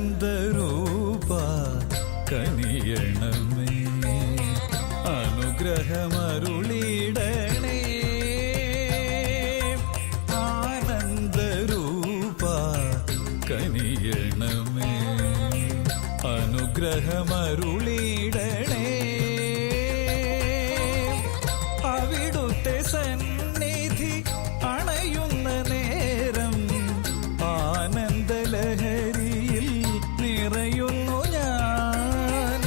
ആനന്ദരൂപ കനിയണമേ അനുഗ്രഹമരുളിടണേ ആനന്ദരൂപ കനിയണമേ അനുഗ്രഹമരുളിടണേ അവിടുത്തെ സന്നിധി അണയുന്ന നേരം ആനന്ദലഹരിയിൽ നിറയുന്നു ഞാൻ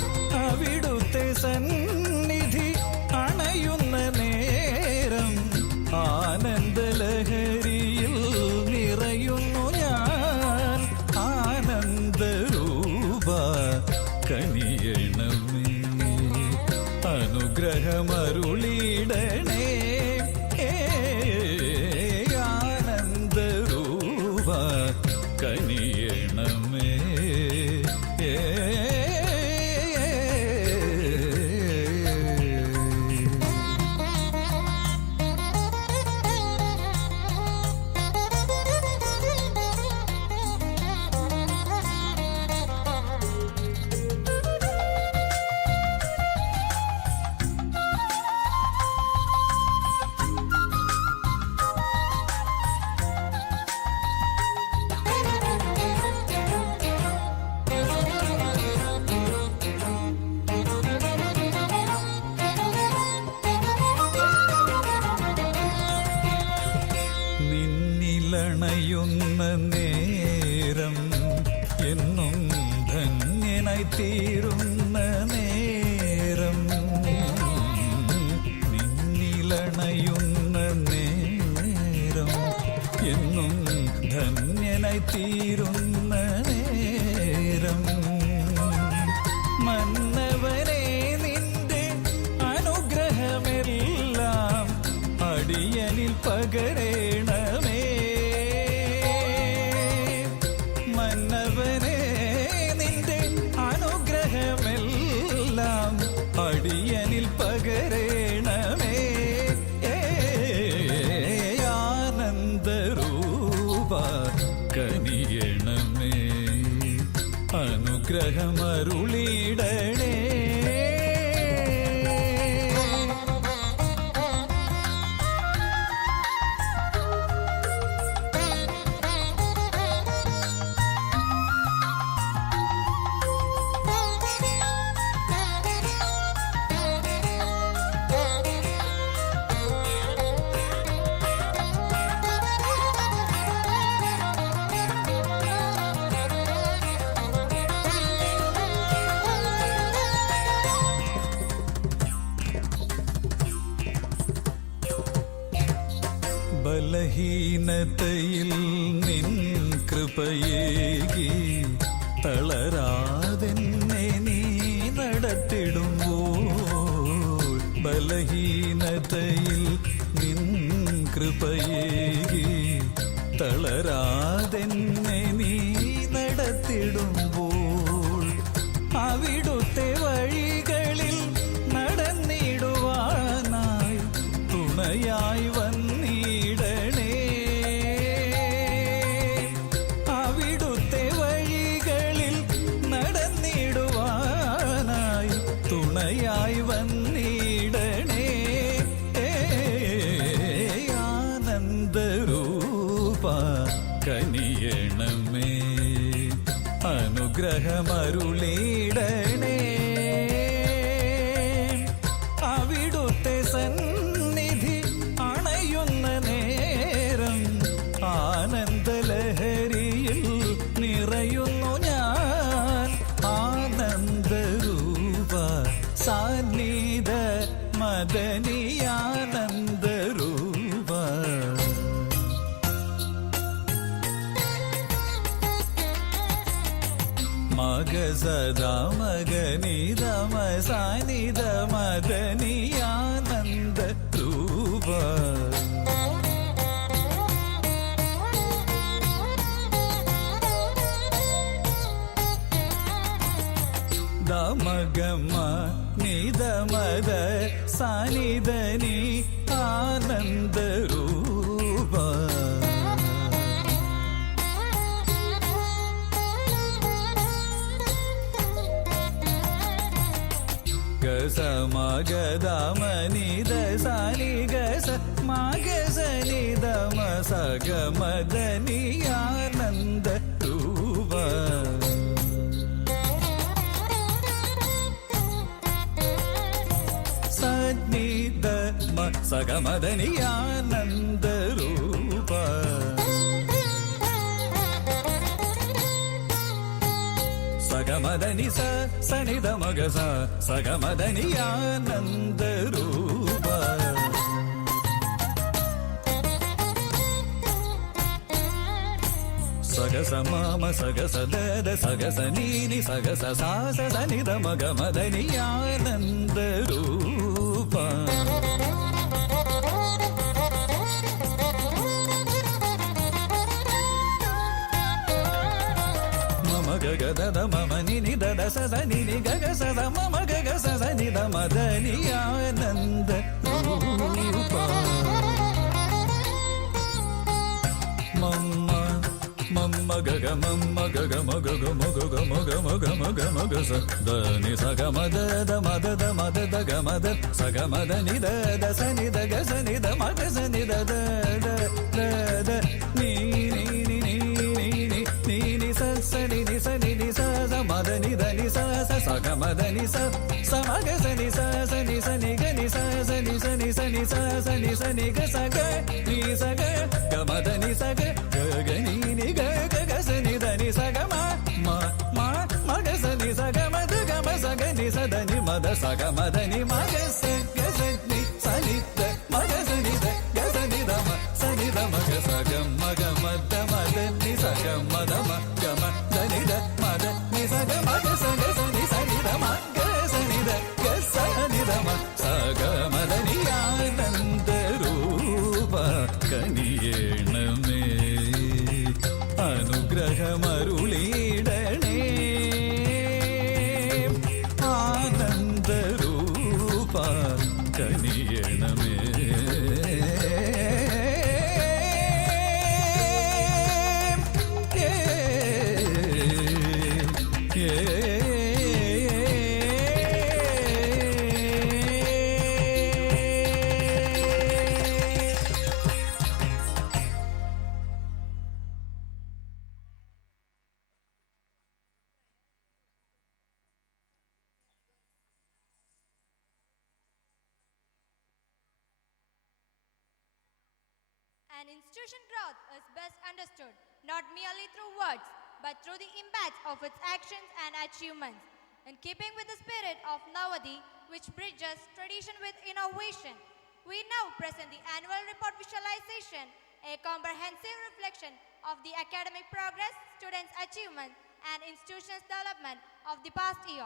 അവിടുത്തെ സന്നിധി അണയുന്ന നേരം ആനന്ദലഹരിയിൽ നിറയുന്നു ഞാൻ ആനന്ദരൂപ കനിയണമേ അനുഗ്രഹമരുളിടണേ ആനന്ദരൂപ കനിയണമേ നിന്നിലണയുന്ന നേരം എന്നും ധന്യനായി തീരുന്ന നേരം നിന്നിലണയുന്ന നേരം എന്നും ധന്യനായി തീരുന്ന നേരം മന്നവനെ നിന്റെ അനുഗ്രഹമെല്ലാം അടിയനിൽ പകരേണമേ മന്നവനെ നിന്റെ അനുഗ്രഹമെല്ലാം അടിയനിൽ പകരേണമേ ആനന്ദരൂപ കനിയണമേ അനുഗ്രഹമരുളിടണേ ബലഹീനതയിൽ നിൻ കൃപയേകി തളരാതെന്നെ നീ നടത്തിടുമ്പോൾ ബലഹീനതയിൽ നിൻ കൃപയേകി തളരാതെന്നെ നീ നടത്തിടുമ്പോൾ അവിടുത്തെ വഴികളിൽ നടന്നിടുവാനായി തുണയായി വന്നിടണേ അവിടുത്തെ വഴികളിൽ നടന്നിടുവാനായി തുണയായി വന്നിടണേ ആനന്ദരൂപ കനിയണമേ അനുഗ്രഹമരുളിടണേ അവിടുത്തെ സന്നിധി സകമദനിയാനന്ദരൂപ മഗ സദാ മഗനിധ മസാനിധ മദനിയാനന്ദരൂപ ദമഗമ നിധമദ സാനിധനി ആനന്ദരൂപ ഗസ മഗദമനിധ സാനി ഗസ മഗസ നിധമ സഗമദനിയാനന്ദരൂപ സന്നിധ സഗമദനിയാനന്ദരൂപ സഗമദനി സനിധ മഗസ സഗമദനിയാനന്ദരൂപ സഗസ മാമ സഗസ ദദ സഗസ നീനി സഗസ സാസ സനിധ മഗമദനിയാനന്ദരൂപ മമ ഗഗ ദദ മമ നിനി ദദ സദ നിനി ഗഗ സദ മമ ഗഗ സദ നിധ മദനിയാനന്ദരൂപ മമ്മ മമ്മ ഗഗ മമ്മ ഗഗ മഗ മഗ മഗ മഗ മഗ മഗ സ ധനി സഗമദ മദ മദ ഗമദ സഗമദ നിധ ദസ നിധ ഗസ നിധ മഗ സ നിധ ദ നീ നീ നീ നീ നീ നീ നീ സ സ നി നി സ നി നി സ സ മദ നിധ നി സ സ സഗമദ നി സ സ മഗ സ നി സ സ നി സ നി ഗ നി സ സ നി സ നി സ നി സ സ നി സ നി ഗ സ ഗ നി സ ഗ ഗമദ നി സ ഗ ഗ നി നി ഗ ഗ ഗ സ നി ധ നി സ ഗ മ മ മഗ സ നി സ ഗ മ ധ ഗ മ സ ഗ നി സ ധ നി മദ സ ഗ മ ധ നി മഗ സ ഗ സ നി സ നി ധ മഗ സ നി ധ ഗ സ നി ധ മ സ നി ധ മഗ സ ഗ മ ഗ മ ധ മ ധ നി സ ഗ മ ധ മ ഗ മ ധ നി ധ മ ധ നി സ ഗ മ ഗ സ ഗ സ നി സ നി ധ മ ഗ സ നി ധ ഗ സ നി ധ മ സ ഗ മ ധ നി ആനന്ദരൂപ കനിയേണമേ അനുഗ്രഹമരുളിടണേ ആനന്ദരൂപ കനിയേണമേ An institution growth is best understood not merely through words, but through the impact of its actions and achievements. In keeping with the spirit of Navadi, which bridges tradition with innovation, we now present the annual report visualization, a comprehensive reflection of the academic progress, students' achievement, and institutions' development of the past year.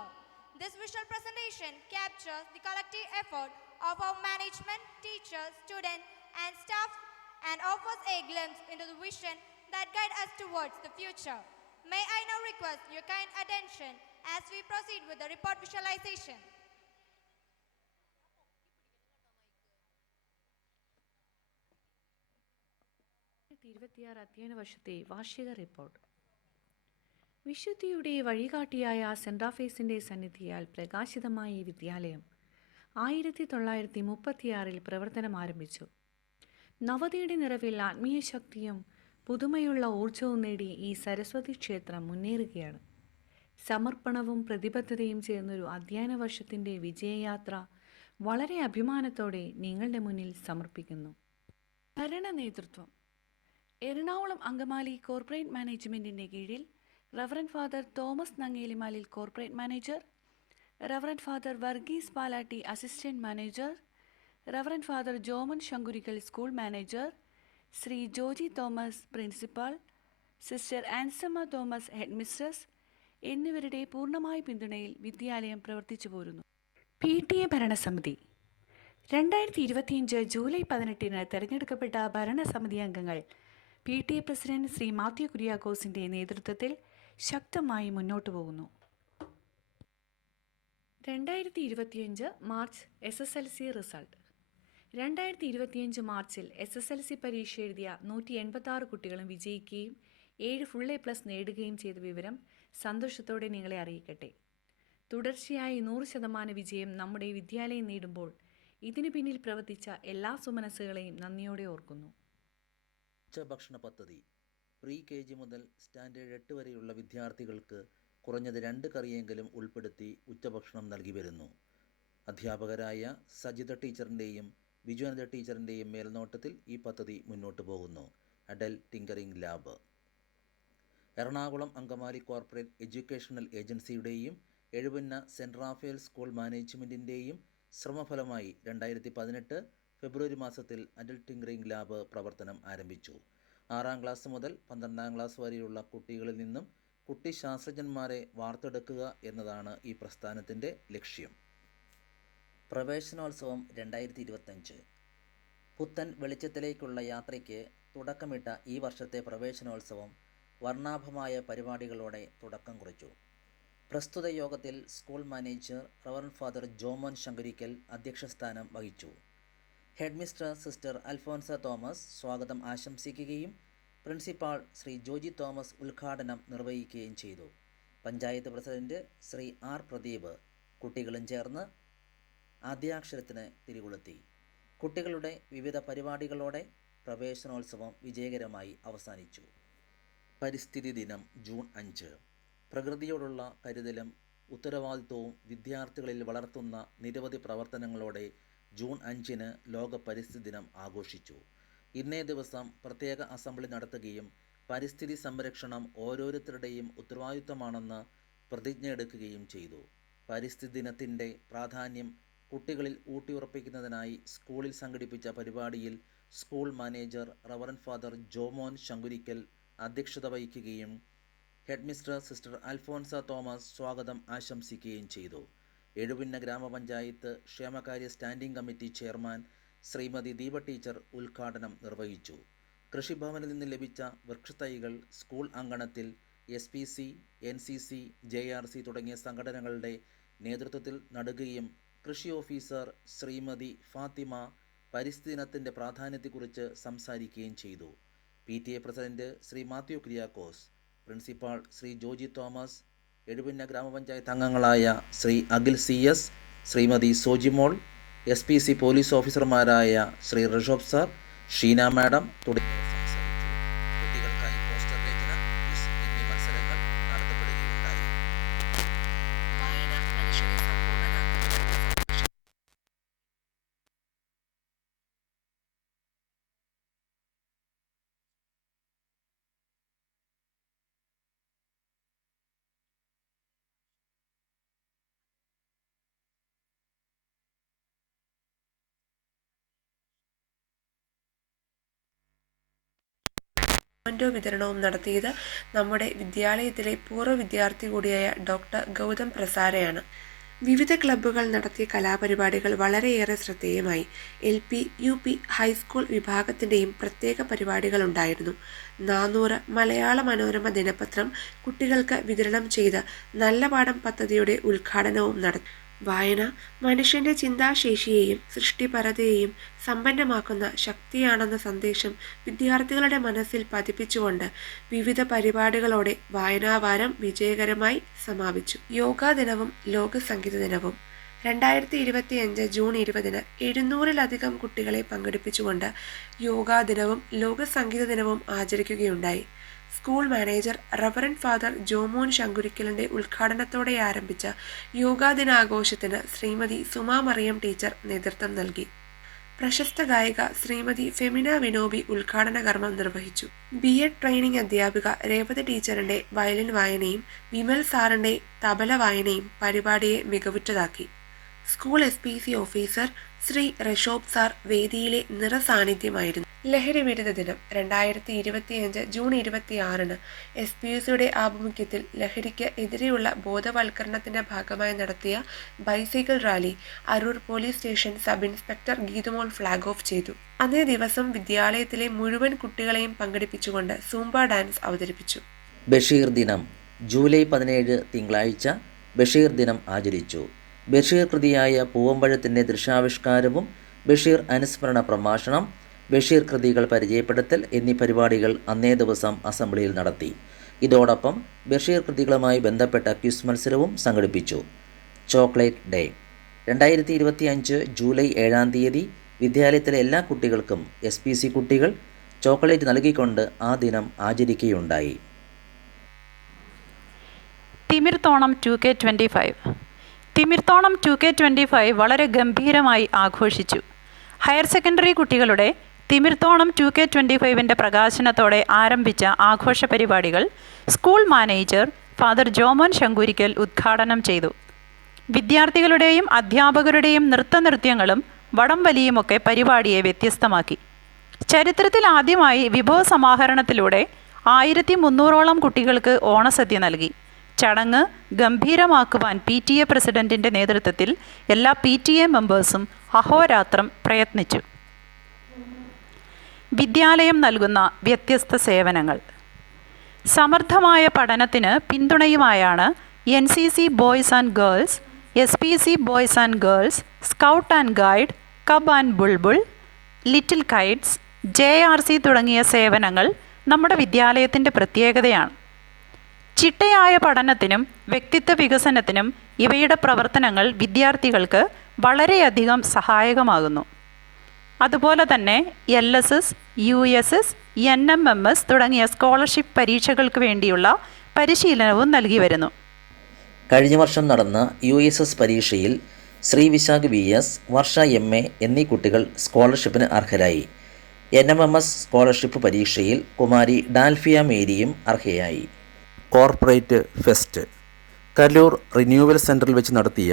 This visual presentation captures the collective effort of our management, teachers, students, and staff, and offers a glimpse into the vision that guide us towards the future. May I now request your kind attention as we proceed with the report visualization. അധ്യയന വർഷത്തെ വാർഷിക report. വിശുദ്ധിയുടെ വഴികാട്ടിയായ saint റാഫേസിന്റെ സന്നിധിയാൽ പ്രകാശിതമായ ഈ വിദ്യാലയം 1936 പ്രവർത്തനം ആരംഭിച്ചു. നവതിയുടെ നിറവിൽ ആത്മീയ ശക്തിയും പുതുമയുള്ള ഊർജവും നേടി ഈ സരസ്വതി ക്ഷേത്രം മുന്നേറുകയാണ്. സമർപ്പണവും പ്രതിബദ്ധതയും ചേർന്നൊരു അധ്യയന വർഷത്തിൻ്റെ വിജയയാത്ര വളരെ അഭിമാനത്തോടെ നിങ്ങളുടെ മുന്നിൽ സമർപ്പിക്കുന്നു. ഭരണ നേതൃത്വം. എറണാകുളം അങ്കമാലി കോർപ്പറേറ്റ് മാനേജ്മെൻറ്റിൻ്റെ കീഴിൽ reverend father Thomas Nangelimalil corporate manager, reverend father Varghese Palatty assistant manager, reverend father Joman Sankurickal school manager, Shri Joji Thomas principal, sister Ansamma Thomas headmistress എന്നിവരുടെ പൂർണ്ണമായ പിന്തുണയിൽ വിദ്യാലയം പ്രവർത്തിച്ചു പോരുന്നു. PTA ഭരണസമിതി. 2025 ജൂലൈ 18 തെരഞ്ഞെടുക്കപ്പെട്ട ഭരണസമിതി അംഗങ്ങൾ PTA പ്രസിഡന്റ് ശ്രീ മാത്യു കുര്യാക്കോസിൻ്റെ നേതൃത്വത്തിൽ ശക്തമായി മുന്നോട്ടു പോകുന്നു. 2025 മാർച്ച് SSLC റിസൾട്ട്. 2025 മാർച്ചിൽ SSLC പരീക്ഷ എഴുതിയ 186 കുട്ടികളും വിജയിക്കുകയും 7 ഫുൾ A+ നേടുകയും ചെയ്ത വിവരം സന്തോഷത്തോടെ നിങ്ങളെ അറിയിക്കട്ടെ. തുടർച്ചയായി 100% വിജയം നമ്മുടെ വിദ്യാലയം നേടുമ്പോൾ ഇതിനു പിന്നിൽ പ്രവർത്തിച്ച എല്ലാ സുമനസ്സുകളെയും നന്ദിയോടെ ഓർക്കുന്നു. ഉച്ചഭക്ഷണ പദ്ധതി. പ്രീ KG മുതൽ സ്റ്റാൻഡേർഡ് 8 വരെയുള്ള വിദ്യാർത്ഥികൾക്ക് കുറഞ്ഞത് 2 കറിയെങ്കിലും ഉൾപ്പെടുത്തി ഉച്ചഭക്ഷണം നൽകി വരുന്നു. അധ്യാപകരായ സജിത ടീച്ചറിൻ്റെയും ബിജുനന്ദ ടീച്ചറിൻ്റെയും മേൽനോട്ടത്തിൽ ഈ പദ്ധതി മുന്നോട്ട് പോകുന്നു. Adult tinkering lab. Ernakulam Angamaly corporate educational ഏജൻസിയുടെയും എഴുപന്ന സെൻറ് റാഫേൽ സ്കൂൾ മാനേജ്മെൻറ്റിൻ്റെയും ശ്രമഫലമായി 2018 ഫെബ്രുവരി മാസത്തിൽ അഡൽട്ട് ടിങ്കറിംഗ് ലാബ് പ്രവർത്തനം ആരംഭിച്ചു. 6ാം ക്ലാസ് മുതൽ 12ാം ക്ലാസ് വരെയുള്ള കുട്ടികളിൽ നിന്നും കുട്ടി ശാസ്ത്രജ്ഞന്മാരെ വാർത്തെടുക്കുക എന്നതാണ് ഈ പ്രസ്ഥാനത്തിൻ്റെ ലക്ഷ്യം. പ്രവേശനോത്സവം 2025. പുത്തൻ വെളിച്ചത്തിലേക്കുള്ള യാത്രയ്ക്ക് തുടക്കമിട്ട ഈ വർഷത്തെ പ്രവേശനോത്സവം വർണ്ണാഭമായ പരിപാടികളോടെ തുടക്കം കുറിച്ചു. പ്രസ്തുത യോഗത്തിൽ school manager reverend father Jomon Sankurickal അധ്യക്ഷസ്ഥാനം വഹിച്ചു. ഹെഡ്മിസ്റ്റർ സിസ്റ്റർ അൽഫോൻസ തോമസ് സ്വാഗതം ആശംസിക്കുകയും പ്രിൻസിപ്പാൾ ശ്രീ ജോജി തോമസ് ഉദ്ഘാടനം നിർവഹിക്കുകയും ചെയ്തു. Panchayat president Shri R. പ്രദീപ് കുട്ടികളും ചേർന്ന് ആദ്യാക്ഷരത്തിന് തിരികൊളുത്തി. കുട്ടികളുടെ വിവിധ പരിപാടികളോടെ പ്രവേശനോത്സവം വിജയകരമായി അവസാനിച്ചു. പരിസ്ഥിതി ദിനം ജൂൺ 5. പ്രകൃതിയോടുള്ള കരുതലും ഉത്തരവാദിത്വവും വിദ്യാർത്ഥികളിൽ വളർത്തുന്ന നിരവധി പ്രവർത്തനങ്ങളോടെ ജൂൺ 5 ലോക പരിസ്ഥിതി ദിനം ആഘോഷിച്ചു. ഇന്നേ ദിവസം പ്രത്യേക അസംബ്ലി നടത്തുകയും പരിസ്ഥിതി സംരക്ഷണം ഓരോരുത്തരുടെയും ഉത്തരവാദിത്തമാണെന്ന് പ്രതിജ്ഞയെടുക്കുകയും ചെയ്തു. പരിസ്ഥിതി ദിനത്തിൻ്റെ പ്രാധാന്യം കുട്ടികളിൽ ഊട്ടിയുറപ്പിക്കുന്നതിനായി സ്കൂളിൽ സംഘടിപ്പിച്ച പരിപാടിയിൽ school manager reverend father Jomon Sankurickal അധ്യക്ഷത വഹിക്കുകയും ഹെഡ്മിസ്റ്റർ സിസ്റ്റർ അൽഫോൻസ തോമസ് സ്വാഗതം ആശംസിക്കുകയും ചെയ്തു. എഴുപന്ന ഗ്രാമപഞ്ചായത്ത് ക്ഷേമകാര്യ standing committee chairman Shrimati Deepa teacher ഉദ്ഘാടനം നിർവഹിച്ചു. കൃഷിഭവനിൽ നിന്ന് ലഭിച്ച വൃക്ഷത്തൈകൾ സ്കൂൾ അങ്കണത്തിൽ SPC, NCC, JRC തുടങ്ങിയ സംഘടനകളുടെ നേതൃത്വത്തിൽ നടുകയും കൃഷി ഓഫീസർ ശ്രീമതി ഫാത്തിമ പരിസ്ഥിതി ദിനത്തിൻ്റെ പ്രാധാന്യത്തെക്കുറിച്ച് സംസാരിക്കുകയും ചെയ്തു. PTA president Shri Mathew Kuriakose, principal Shri Joji Thomas, Ezhupunna ഗ്രാമപഞ്ചായത്ത് അംഗങ്ങളായ Shri Akhil CS, Shrimati Sojimol, SPC police ഓഫീസർമാരായ ശ്രീ ഋഷഭ് സാർ, ഷീന മാഡം തുടങ്ങിയവർ സംസാരിച്ചു. കുട്ടികൾക്കായി പോസ്റ്റർ രചന, ക്വിസ് എന്നീ മത്സരങ്ങൾ നടത്തപ്പെടുകയുണ്ടായി. വിതരണവും നടത്തിയത് നമ്മുടെ വിദ്യാലയത്തിലെ പൂർവ്വ വിദ്യാർത്ഥി കൂടിയായ ഡോക്ടർ ഗൗതം പ്രസാരയാണ്. വിവിധ ക്ലബ്ബുകൾ നടത്തിയ കലാപരിപാടികൾ വളരെയേറെ ശ്രദ്ധേയമായി. LP, UP, ഹൈസ്കൂൾ വിഭാഗത്തിൻ്റെയും പ്രത്യേക പരിപാടികളുണ്ടായിരുന്നു. 400 മലയാള മനോരമ ദിനപത്രം കുട്ടികൾക്ക് വിതരണം ചെയ്ത നല്ല പാഠം പദ്ധതിയുടെ ഉദ്ഘാടനവും നടത്തി. വായന മനുഷ്യൻ്റെ ചിന്താശേഷിയെയും സൃഷ്ടിപരതയെയും സമ്പന്നമാക്കുന്ന ശക്തിയാണെന്ന സന്ദേശം വിദ്യാർത്ഥികളുടെ മനസ്സിൽ പതിപ്പിച്ചുകൊണ്ട് വിവിധ പരിപാടികളോടെ വായനാവാരം വിജയകരമായി സമാപിച്ചു. യോഗാ ദിനവും ലോക സംഗീത ദിനവും. 2025 ജൂൺ 20 700-ലധികം കുട്ടികളെ പങ്കെടുപ്പിച്ചുകൊണ്ട് യോഗാ ദിനവും ലോക സംഗീത ദിനവും ആചരിക്കുകയുണ്ടായി. School manager reverend father Jomon ശങ്കുരിക്കലിൻ്റെ ഉദ്ഘാടനത്തോടെ ആരംഭിച്ച യോഗാ ദിനാഘോഷത്തിന് ശ്രീമതി സുമാ മറിയം ടീച്ചർ നേതൃത്വം നൽകി. പ്രശസ്ത ഗായിക ശ്രീമതി ഫെമിന വിനോബി ഉദ്ഘാടന കർമ്മം നിർവഹിച്ചു. BEd ട്രെയിനിങ് അധ്യാപിക രേവതി ടീച്ചറിൻ്റെ വയലിൻ വായനയും വിമൽ സാറിൻ്റെ തബല വായനയും പരിപാടിയെ മികവുറ്റതാക്കി. School SPC officer Shri Rashob sir വേദിയിലെ നിറസാന്നിധ്യമായിരുന്നു. ലഹരി വിരുദ്ധ ദിനം 2025 ജൂൺ 26 SPSയുടെ ആഭിമുഖ്യത്തിൽ ലഹരിക്ക് എതിരെയുള്ള ബോധവൽക്കരണത്തിന്റെ ഭാഗമായി നടത്തിയ bicycle rally Aroor police station sub inspector Geethumol flag off ചെയ്തു. അന്നേ ദിവസം വിദ്യാലയത്തിലെ മുഴുവൻ കുട്ടികളെയും പങ്കെടുപ്പിച്ചുകൊണ്ട് സൂംബ ഡാൻസ് അവതരിപ്പിച്ചു. ബഷീർ ദിനം ജൂലൈ 17 തിങ്കളാഴ്ച ബഷീർ ദിനം ആചരിച്ചു. ബഷീർ കൃതിയായ പൂവമ്പഴത്തിൻ്റെ ദൃശ്യാവിഷ്കാരവും ബഷീർ അനുസ്മരണ പ്രഭാഷണം, ബഷീർ കൃതികൾ പരിചയപ്പെടുത്തൽ എന്നീ പരിപാടികൾ അന്നേ ദിവസം അസംബ്ലിയിൽ നടത്തി. ഇതോടൊപ്പം ബഷീർ കൃതികളുമായി ബന്ധപ്പെട്ട ക്വിസ് മത്സരവും സംഘടിപ്പിച്ചു. ചോക്ലേറ്റ് ഡേ 2025 ജൂലൈ 7 വിദ്യാലയത്തിലെ എല്ലാ കുട്ടികൾക്കും SPC കുട്ടികൾ ചോക്ലേറ്റ് നൽകിക്കൊണ്ട് ആ ദിനം ആചരിക്കുകയുണ്ടായി. തിമിർത്തോണം 2K25 തിമിർത്തോണം 2K25 വളരെ ഗംഭീരമായി ആഘോഷിച്ചു. ഹയർ സെക്കൻഡറി കുട്ടികളുടെ തിമിർത്തോണം 2K25ൻ്റെ പ്രകാശനത്തോടെ ആരംഭിച്ച ആഘോഷ പരിപാടികൾ school manager father Jomon Sankurickal ഉദ്ഘാടനം ചെയ്തു. വിദ്യാർത്ഥികളുടെയും അധ്യാപകരുടെയും നൃത്തനൃത്യങ്ങളും വടംവലിയുമൊക്കെ പരിപാടിയെ വ്യത്യസ്തമാക്കി. ചരിത്രത്തിൽ ആദ്യമായി വിഭവ സമാഹരണത്തിലൂടെ 1300ഓളം കുട്ടികൾക്ക് ഓണസദ്യ നൽകി. ചടങ്ങ് ഗംഭീരമാക്കുവാൻ PTA പ്രസിഡന്റിൻ്റെ നേതൃത്വത്തിൽ എല്ലാ PTA മെമ്പേഴ്സും അഹോരാത്രം പ്രയത്നിച്ചു. വിദ്യാലയം നൽകുന്ന വ്യത്യസ്ത സേവനങ്ങൾ. സമർത്ഥമായ പഠനത്തിന് പിന്തുണയുമായാണ് NCC boys and girls, SPC boys and girls, scout and guide, cub and Bulbul, little Kites, JRC തുടങ്ങിയ സേവനങ്ങൾ നമ്മുടെ വിദ്യാലയത്തിൻ്റെ പ്രത്യേകതയാണ്. ചിട്ടയായ പഠനത്തിനും വ്യക്തിത്വ വികസനത്തിനും ഇവയുടെ പ്രവർത്തനങ്ങൾ വിദ്യാർത്ഥികൾക്ക് വളരെയധികം സഹായകമാകുന്നു. അതുപോലെ തന്നെ LSS, USS, NMMS തുടങ്ങിയ സ്കോളർഷിപ്പ് പരീക്ഷകൾക്ക് വേണ്ടിയുള്ള പരിശീലനവും നൽകി വരുന്നു. കഴിഞ്ഞ വർഷം നടന്ന USS പരീക്ഷയിൽ ശ്രീ വിശാഖ് VS, വർഷ MA എന്നീ കുട്ടികൾ സ്കോളർഷിപ്പിന് അർഹരായി. NMMS സ്കോളർഷിപ്പ് പരീക്ഷയിൽ കുമാരി ഡാൽഫിയ മേരിയും അർഹയായി. കോർപ്പറേറ്റ് ഫെസ്റ്റ് കല്ലൂർ റിന്യൂവൽ സെൻറ്ററിൽ വെച്ച് നടത്തിയ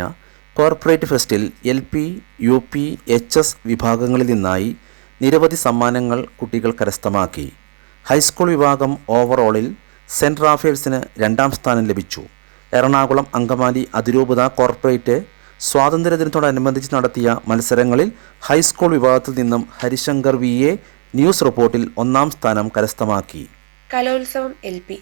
കോർപ്പറേറ്റ് ഫെസ്റ്റിൽ LP, UP, HS വിഭാഗങ്ങളിൽ നിന്നായി നിരവധി സമ്മാനങ്ങൾ കുട്ടികൾ കരസ്ഥമാക്കി. ഹൈസ്കൂൾ വിഭാഗം ഓവറോളിൽ സെൻറ്റ് റാഫേൽസിന് 2ാം സ്ഥാനം ലഭിച്ചു. എറണാകുളം അങ്കമാലി അതിരൂപത കോർപ്പറേറ്റ് സ്വാതന്ത്ര്യദിനത്തോടനുബന്ധിച്ച് നടത്തിയ മത്സരങ്ങളിൽ ഹൈസ്കൂൾ വിഭാഗത്തിൽ നിന്നും ഹരിശങ്കർ VA ന്യൂസ് റിപ്പോർട്ടിൽ 1ാം സ്ഥാനം കരസ്ഥമാക്കി. കലോത്സവം LP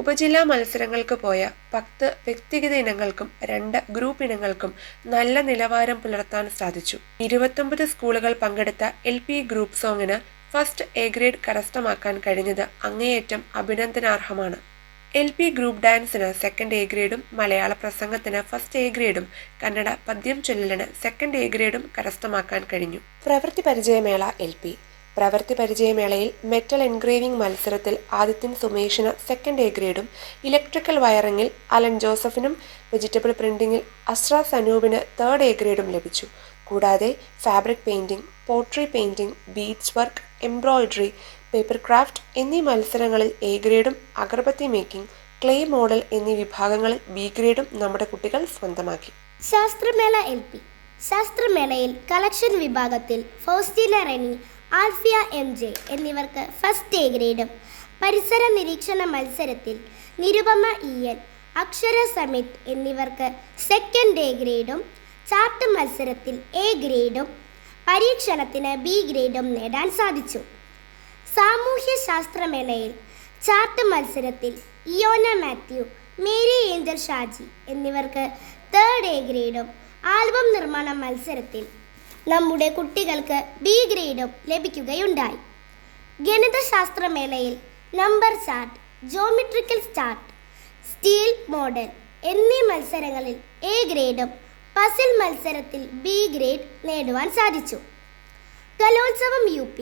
ഉപജില്ലാ മത്സരങ്ങൾക്ക് പോയ 10 വ്യക്തിഗത ഇനങ്ങൾക്കും 2 ഗ്രൂപ്പ് ഇനങ്ങൾക്കും നല്ല നിലവാരം പുലർത്താൻ സാധിച്ചു. 29 സ്കൂളുകൾ പങ്കെടുത്ത LP ഗ്രൂപ്പ് സോങ്ങിന് ഫസ്റ്റ് A ഗ്രേഡ് കരസ്ഥമാക്കാൻ കഴിഞ്ഞത് അങ്ങേയറ്റം അഭിനന്ദനാർഹമാണ്. LP ഗ്രൂപ്പ് ഡാൻസിന് സെക്കൻഡ് A ഗ്രേഡും മലയാള പ്രസംഗത്തിന് ഫസ്റ്റ് A ഗ്രേഡും കന്നഡ പദ്യം ചൊല്ലലിന് സെക്കൻഡ് A ഗ്രേഡും കരസ്ഥമാക്കാൻ കഴിഞ്ഞു. പ്രവൃത്തി പരിചയമേള LP പ്രവൃത്തി പരിചയമേളയിൽ മെറ്റൽ എൻഗ്രേവിംഗ് മത്സരത്തിൽ ആദിത്യൻ സുമേഷിന് സെക്കൻഡ് A ഗ്രേഡും ഇലക്ട്രിക്കൽ വയറിങ്ങിൽ അലൻ ജോസഫിനും വെജിറ്റബിൾ പ്രിന്റിങ്ങിൽ അസ്ര സനൂപിന് തേർഡ് A ഗ്രേഡും ലഭിച്ചു. കൂടാതെ fabric painting, pottery painting, beads work, embroidery, paper craft എന്നീ മത്സരങ്ങളിൽ A ഗ്രേഡും അഗർബത്തി മേക്കിംഗ്, ക്ലേ മോഡൽ എന്നീ വിഭാഗങ്ങളിൽ B ഗ്രേഡും നമ്മുടെ കുട്ടികൾ സ്വന്തമാക്കി. ശാസ്ത്രമേള LP ശാസ്ത്രമേളയിൽ കളക്ഷൻ വിഭാഗത്തിൽ ഫൗസ്റ്റീന റെനി, ആൽഫിയ MJ എന്നിവർക്ക് ഫസ്റ്റ് A ഗ്രേഡും, പരിസര നിരീക്ഷണ മത്സരത്തിൽ നിരുപമ EN, അക്ഷര സമിത് എന്നിവർക്ക് സെക്കൻഡ് A ഗ്രേഡും, ചാർട്ട് മത്സരത്തിൽ A ഗ്രേഡും, പരീക്ഷണത്തിന് B ഗ്രേഡും നേടാൻ സാധിച്ചു. സാമൂഹ്യ ശാസ്ത്രമേളയിൽ ചാർട്ട് മത്സരത്തിൽ ഇയോന മാത്യു, മേരി ഏഞ്ചൽ ഷാജി എന്നിവർക്ക് തേർഡ് A ഗ്രേഡും, ആൽബം നിർമ്മാണ മത്സരത്തിൽ നമ്മുടെ കുട്ടികൾക്ക് B ഗ്രേഡും ലഭിക്കുകയുണ്ടായി. ഗണിതശാസ്ത്രമേളയിൽ number chart, geometrical chart, steel model എന്നീ മത്സരങ്ങളിൽ A ഗ്രേഡും, പസിൽ മത്സരത്തിൽ B ഗ്രേഡ് നേടുവാൻ സാധിച്ചു. കലോത്സവം UP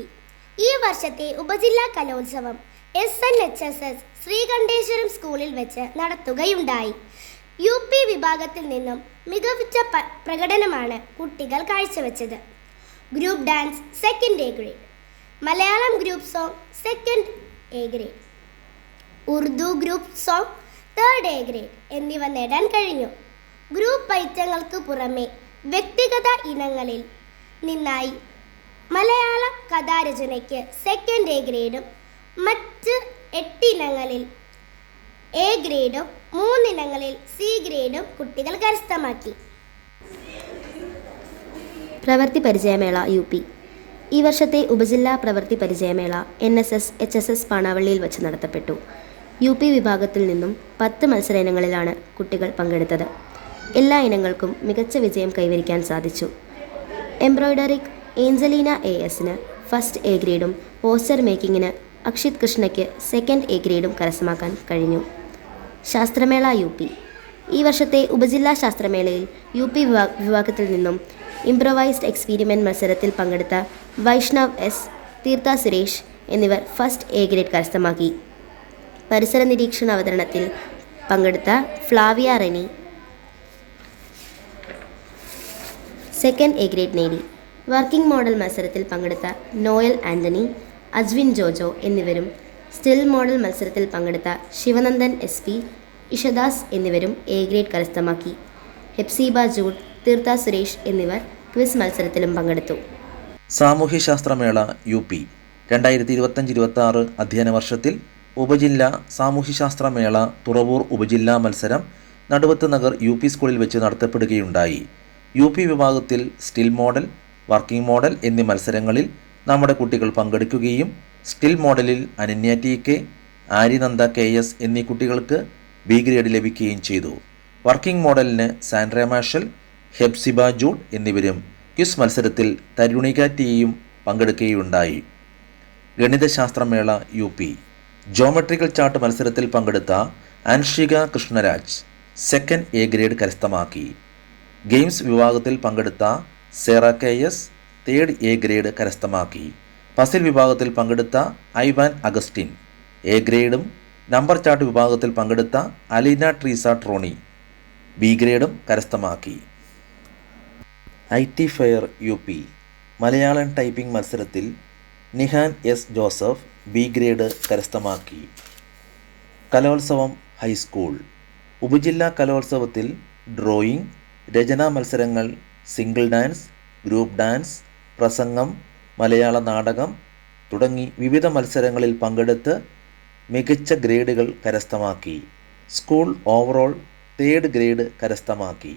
ഈ വർഷത്തെ ഉപജില്ലാ കലോത്സവം SNHSS ശ്രീകണ്ഠേശ്വരം സ്കൂളിൽ വെച്ച് നടത്തുകയുണ്ടായി. UP വിഭാഗത്തിൽ നിന്നും മികവുറ്റ പ്രകടനമാണ് കുട്ടികൾ കാഴ്ചവെച്ചത്. Group dance second A grade, Malayalam group song second A grade, Urdu group song third A grade എന്നിവ നേടാൻ കഴിഞ്ഞു. ഗ്രൂപ്പ് ഐറ്റങ്ങൾക്ക് പുറമെ വ്യക്തിഗത ഇനങ്ങളിൽ നിന്നായി മലയാള കഥാരചനയ്ക്ക് സെക്കൻഡ് എ ഗ്രേഡും മറ്റ് 8 ഇനങ്ങളിൽ എ ഗ്രേഡും 3 ഇനങ്ങളിൽ സി ഗ്രേഡും കുട്ടികൾ കരസ്ഥമാക്കി. പ്രവൃത്തി പരിചയമേള UP. ഈ വർഷത്തെ ഉപജില്ലാ പ്രവൃത്തി പരിചയമേള NSS HSS പാണാവള്ളിയിൽ വച്ച് നടത്തപ്പെട്ടു. UP വിഭാഗത്തിൽ നിന്നും 10 മത്സര ഇനങ്ങളിലാണ് കുട്ടികൾ പങ്കെടുത്തത്. എല്ലാ ഇനങ്ങൾക്കും മികച്ച വിജയം കൈവരിക്കാൻ സാധിച്ചു. എംബ്രോയ്ഡറിക്ക് ഏഞ്ചലീന ASന് ഫസ്റ്റ് എ ഗ്രേഡും പോസ്റ്റർ മേക്കിങ്ങിന് അക്ഷിത് കൃഷ്ണയ്ക്ക് സെക്കൻഡ് എ ഗ്രേഡും കരസ്ഥമാക്കാൻ കഴിഞ്ഞു. ശാസ്ത്രമേള UP. ഈ വർഷത്തെ ഉപജില്ലാ ശാസ്ത്രമേളയിൽ UP വിഭാഗത്തിൽ നിന്നും ഇംപ്രൊവൈസ്ഡ് എക്സ്പീരിമെൻ്റ് മത്സരത്തിൽ പങ്കെടുത്ത വൈഷ്ണവ് S, തീർത്ഥ സുരേഷ് എന്നിവർ ഫസ്റ്റ് എ ഗ്രേഡ് കരസ്ഥമാക്കി. പരിസര നിരീക്ഷണ അവതരണത്തിൽ പങ്കെടുത്ത Flavia Reni second A grade നേടി. വർക്കിംഗ് മോഡൽ മത്സരത്തിൽ പങ്കെടുത്ത നോയൽ ആൻ്റണി, അജ്വിൻ ജോജോ എന്നിവരും സ്റ്റിൽ മോഡൽ മത്സരത്തിൽ പങ്കെടുത്ത ശിവനന്ദൻ SP, ഇഷദാസ് എന്നിവരും എ ഗ്രേഡ് കരസ്ഥമാക്കി. ഹെപ്സീബ ജൂഡ്, തീർത്ഥ സുരേഷ് എന്നിവർ ക്വിസ് മത്സരത്തിലും പങ്കെടുത്തു. സാമൂഹ്യശാസ്ത്രമേള UP 2025-26 അധ്യയന വർഷത്തിൽ ഉപജില്ലാ സാമൂഹ്യശാസ്ത്രമേള തുറവൂർ ഉപജില്ലാ മത്സരം നടുവത്ത് നഗർ UP സ്കൂളിൽ വെച്ച് നടത്തപ്പെടുകയുണ്ടായി. UP വിഭാഗത്തിൽ സ്റ്റിൽ മോഡൽ, വർക്കിംഗ് മോഡൽ എന്നീ മത്സരങ്ങളിൽ നമ്മുടെ കുട്ടികൾ പങ്കെടുക്കുകയും സ്റ്റിൽ മോഡലിൽ അനന്യ TK, ആര്യനന്ദ KS എന്നീ കുട്ടികൾക്ക് B ഗ്രേഡ് ലഭിക്കുകയും ചെയ്തു. വർക്കിംഗ് മോഡലിന് സാൻഡ്ര മാർഷൽ, ഹെപ്സിബ ജൂഡ് എന്നിവരും ക്വിസ് മത്സരത്തിൽ തരുണിക Tയും പങ്കെടുക്കുകയുണ്ടായി. ഗണിതശാസ്ത്രമേള UP. ജോമെട്രിക്കൽ ചാർട്ട് മത്സരത്തിൽ പങ്കെടുത്ത Anshika Krishnaraj second A grade കരസ്ഥമാക്കി. ഗെയിംസ് വിഭാഗത്തിൽ പങ്കെടുത്ത Sera KS third A grade കരസ്ഥമാക്കി. പസിൽ വിഭാഗത്തിൽ പങ്കെടുത്ത ഐവാൻ അഗസ്റ്റിൻ എ ഗ്രേഡും നമ്പർ ചാർട്ട് വിഭാഗത്തിൽ പങ്കെടുത്ത അലീന ട്രീസ ട്രോണി B ഗ്രേഡും കരസ്ഥമാക്കി. IT fair UP. Malayalam typing മത്സരത്തിൽ Nihan S Joseph B grade കരസ്ഥമാക്കി. കലോത്സവം ഹൈസ്കൂൾ. ഉപജില്ലാ കലോത്സവത്തിൽ ഡ്രോയിങ്, രചനാ മത്സരങ്ങൾ, സിംഗിൾ ഡാൻസ്, ഗ്രൂപ്പ് ഡാൻസ്, പ്രസംഗം, മലയാള നാടകം തുടങ്ങി വിവിധ മത്സരങ്ങളിൽ പങ്കെടുത്ത് മികച്ച ഗ്രേഡുകൾ കരസ്ഥമാക്കി. സ്കൂൾ ഓവറോൾ തേർഡ് ഗ്രേഡ് കരസ്ഥമാക്കി.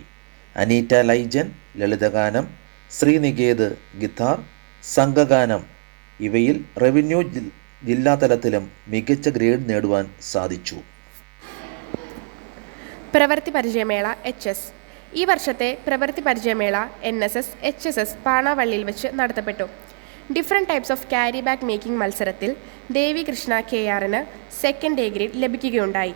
അനീറ്റ ലൈജൻ ലളിതഗാനം, ശ്രീനികേത് ഗിത്താർ, സംഘഗാനം ഇവയിൽ റവന്യൂ ജില്ലാതലത്തിലും മികച്ച ഗ്രേഡ് നേടുവാൻ സാധിച്ചു. പ്രവൃത്തി പരിചയമേള HS. ഈ വർഷത്തെ പ്രവൃത്തി പരിചയമേള NSS HSS പാണാവള്ളിയിൽ വെച്ച് നടത്തപ്പെട്ടു. Different types of carry bag making മത്സരത്തിൽ ദേവി കൃഷ്ണ KRന് സെക്കൻഡ് എ ഗ്രേഡ് ലഭിക്കുകയുണ്ടായി.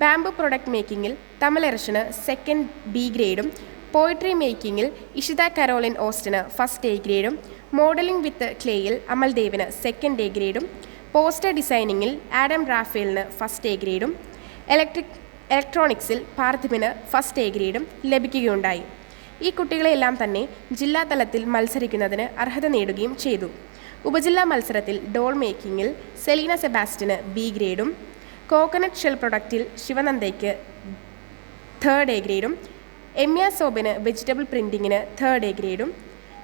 ബാംബു പ്രൊഡക്റ്റ് മേക്കിങ്ങിൽ തമലരശന് സെക്കൻഡ് B ഗ്രേഡും പോയിട്രി മേക്കിങ്ങിൽ ഇഷിത കരോലിൻ ഓസ്റ്റിന് ഫസ്റ്റ് എ ഗ്രേഡും മോഡലിംഗ് വിത്ത് ക്ലേയിൽ അമൽദേവിന് സെക്കൻഡ് എ ഗ്രേഡും പോസ്റ്റർ ഡിസൈനിങ്ങിൽ ആഡം റാഫേലിന് ഫസ്റ്റ് എ ഗ്രേഡും ഇലക്ട്രോണിക്സിൽ പാർത്ഥിവിന് ഫസ്റ്റ് എ ഗ്രേഡും ലഭിക്കുകയുണ്ടായി. ഈ കുട്ടികളെല്ലാം തന്നെ ജില്ലാതലത്തിൽ മത്സരിക്കുന്നതിന് അർഹത നേടുകയും ചെയ്തു. ഉപജില്ലാ മത്സരത്തിൽ ഡോൾ മേക്കിങ്ങിൽ സെലീന സെബാസ്റ്റിന് B ഗ്രേഡും കോക്കനട്ട് ഷെൽ പ്രൊഡക്റ്റിൽ ശിവനന്ദയ്ക്ക് തേർഡ് എ ഗ്രേഡും എമ്യ സോബിന് വെജിറ്റബിൾ പ്രിൻറ്റിങ്ങിന് തേർഡ് എ ഗ്രേഡും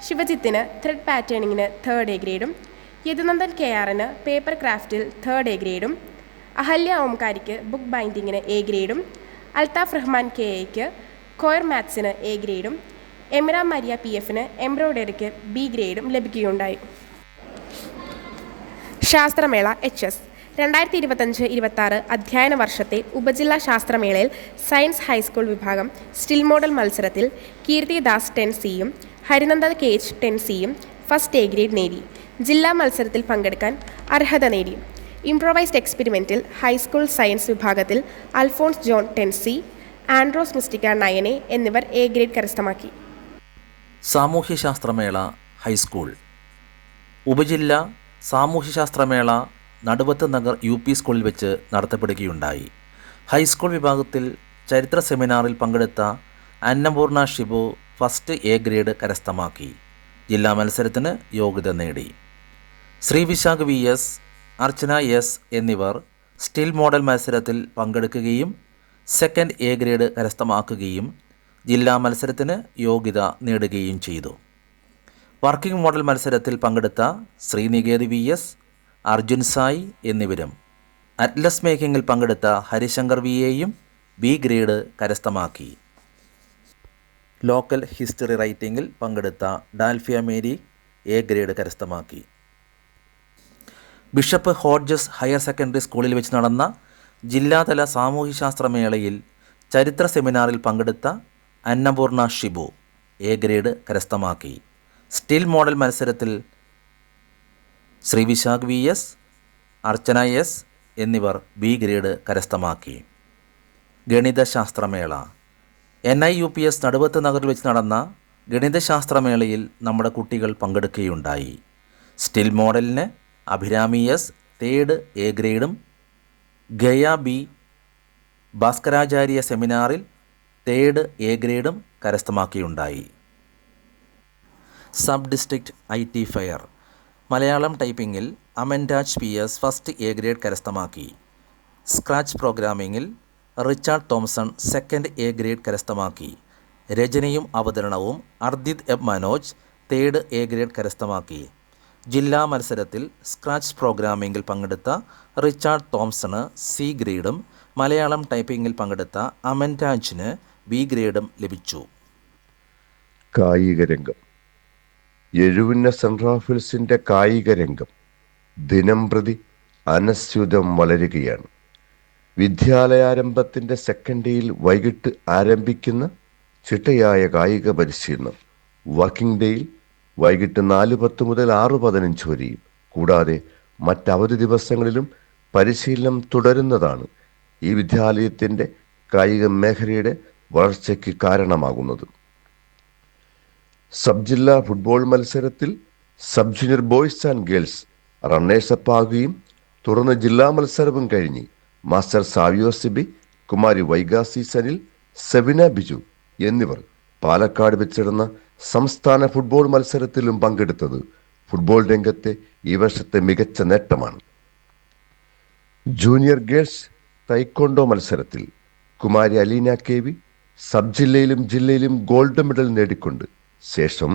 ശിവജിത്തിന് ത്രെഡ് പാറ്റേണിങ്ങിന് തേർഡ് എ ഗ്രേഡും യദുനന്ദൻ KRന് പേപ്പർ ക്രാഫ്റ്റിൽ തേർഡ് എ ഗ്രേഡും അഹല്യ ഓംകാരിക്ക് ബുക്ക് ബൈൻഡിങ്ങിന് എ ഗ്രേഡും അൽത്താഫ് റഹ്മാൻ KAയ്ക്ക് കോയർ മാത്സിന് എ ഗ്രേഡും എമിറ മരിയ PFന് എംബ്രോയ്ഡറിക്ക് B ഗ്രേഡും ലഭിക്കുകയുണ്ടായി. ശാസ്ത്രമേള HS. 2025-26 അധ്യയന വർഷത്തെ ഉപജില്ലാ ശാസ്ത്രമേളയിൽ സയൻസ് ഹൈസ്കൂൾ വിഭാഗം സ്റ്റിൽ മോഡൽ മത്സരത്തിൽ കീർത്തിദാസ് 10Cയും ഹരിനന്ദ KH 10Cയും ഫസ്റ്റ് എ ഗ്രേഡ് നേടി. ജില്ലാ മത്സരത്തിൽ പങ്കെടുക്കാൻ അർഹത നേടി. ഇംപ്രൊവൈസ്ഡ് എക്സ്പെരിമെൻറ്റിൽ ഹൈസ്കൂൾ സയൻസ് വിഭാഗത്തിൽ Alphons John 10C, Andros മിസ്റ്റിക്ക 9A എന്നിവർ എ ഗ്രേഡ് കരസ്ഥമാക്കി. സാമൂഹ്യശാസ്ത്രമേള ഹൈസ്കൂൾ. ഉപജില്ലാ സാമൂഹ്യശാസ്ത്രമേള നടുവത്ത് നഗർ UP സ്കൂളിൽ വെച്ച് നടത്തപ്പെടുകയുണ്ടായി. ഹൈസ്കൂൾ വിഭാഗത്തിൽ ചരിത്ര സെമിനാറിൽ പങ്കെടുത്ത Annapurna Shibu first A grade കരസ്ഥമാക്കി. ജില്ലാ മത്സരത്തിന് യോഗ്യത നേടി. ശ്രീവിശാഖ് VS, അർച്ചന S എന്നിവർ സ്റ്റിൽ മോഡൽ മത്സരത്തിൽ പങ്കെടുക്കുകയും സെക്കൻഡ് എ ഗ്രേഡ് കരസ്ഥമാക്കുകയും ജില്ലാ മത്സരത്തിന് യോഗ്യത നേടുകയും ചെയ്തു. വർക്കിംഗ് മോഡൽ മത്സരത്തിൽ പങ്കെടുത്ത ശ്രീനികേത് VS, അർജുൻ സായി എന്നിവരും അറ്റ്ലസ് മേക്കിങ്ങിൽ പങ്കെടുത്ത ഹരിശങ്കർ VAയും B ഗ്രേഡ് കരസ്ഥമാക്കി. ലോക്കൽ ഹിസ്റ്ററി റൈറ്റിംഗിൽ പങ്കെടുത്ത ഡാൽഫിയ മേരി A ഗ്രേഡ് കരസ്ഥമാക്കി. ബിഷപ്പ് ഹോഡ്ജസ് ഹയർ സെക്കൻഡറി സ്കൂളിൽ വെച്ച് നടന്ന ജില്ലാതല സാമൂഹ്യശാസ്ത്ര മേളയിൽ ചരിത്ര സെമിനാറിൽ പങ്കെടുത്ത അന്നപൂർണ ഷിബു A ഗ്രേഡ് കരസ്ഥമാക്കി. സ്റ്റിൽ മോഡൽ മത്സരത്തിൽ ശ്രീ വിശാഖ് VS, അർച്ചന S എന്നിവർ B ഗ്രേഡ് കരസ്ഥമാക്കി. ഗണിതശാസ്ത്രമേള. NIUPS നടുവത്ത് നഗറിൽ വെച്ച് നടന്ന ഗണിതശാസ്ത്രമേളയിൽ നമ്മുടെ കുട്ടികൾ പങ്കെടുക്കുകയുണ്ടായി. സ്റ്റിൽ മോഡലിന് Abhirami S 3rd A ഗ്രേഡും Gaya B Bhaskaracharya സെമിനാറിൽ 3rd A ഗ്രേഡും കരസ്ഥമാക്കിയുണ്ടായി. Sub district IT fair. Malayalam ടൈപ്പിങ്ങിൽ Amanraj PS 1st A grade കരസ്ഥമാക്കി. സ്ക്രാച്ച് പ്രോഗ്രാമിങ്ങിൽ Richard Thomson 2nd A grade കരസ്ഥമാക്കി. രചനയും അവതരണവും അർദിത് എബ് മനോജ് 3rd A ഗ്രേഡ് കരസ്ഥമാക്കി. ജില്ലാ മത്സരത്തിൽ സ്ക്രാച്ച് പ്രോഗ്രാമിങ്ങിൽ പങ്കെടുത്ത റിച്ചാർഡ് തോംസണ് C ഗ്രേഡും മലയാളം ടൈപ്പിങ്ങിൽ പങ്കെടുത്ത അമൻരാജിന് B ഗ്രേഡും ലഭിച്ചു. കായിക രംഗം. എഴുവിന്ന സെൻറ് റാഫേൽസിൻ്റെ കായിക രംഗം ദിനം പ്രതി അനസ്യൂതം വളരുകയാണ്. വിദ്യാലയാരംഭത്തിൻ്റെ സെക്കൻഡ് ഡേയിൽ വൈകിട്ട് ആരംഭിക്കുന്ന ചിട്ടയായ കായിക പരിശീലനം വർക്കിംഗ് ഡേയിൽ വൈകിട്ട് 4:10 മുതൽ 6:15 വരെയും കൂടാതെ മറ്റവധി ദിവസങ്ങളിലും പരിശീലനം തുടരുന്നതാണ് ഈ വിദ്യാലയത്തിൻ്റെ കായിക മേഖലയുടെ വളർച്ചയ്ക്ക് കാരണമാകുന്നത്. സബ് ജില്ലാ ഫുട്ബോൾ മത്സരത്തിൽ sub junior boys and girls runners-up ആകുകയും തുടർന്ന് ജില്ലാ മത്സരവും കഴിഞ്ഞ് മാസ്റ്റർ സാവിയോ സിബി, കുമാരി വൈഗാസി സനിൽ, സെവിന ബിജു എന്നിവർ പാലക്കാട് വെച്ചിടുന്ന സംസ്ഥാന ഫുട്ബോൾ മത്സരത്തിലും പങ്കെടുത്തത് ഫുട്ബോൾ രംഗത്തെ ഈ വർഷത്തെ മികച്ച നേട്ടമാണ്. ജൂനിയർ ഗേൾസ് തൈക്കൊണ്ടോ മത്സരത്തിൽ കുമാരി അലീന KV സബ് ജില്ലയിലും ജില്ലയിലും ഗോൾഡ് മെഡൽ നേടിക്കൊണ്ട് ശേഷം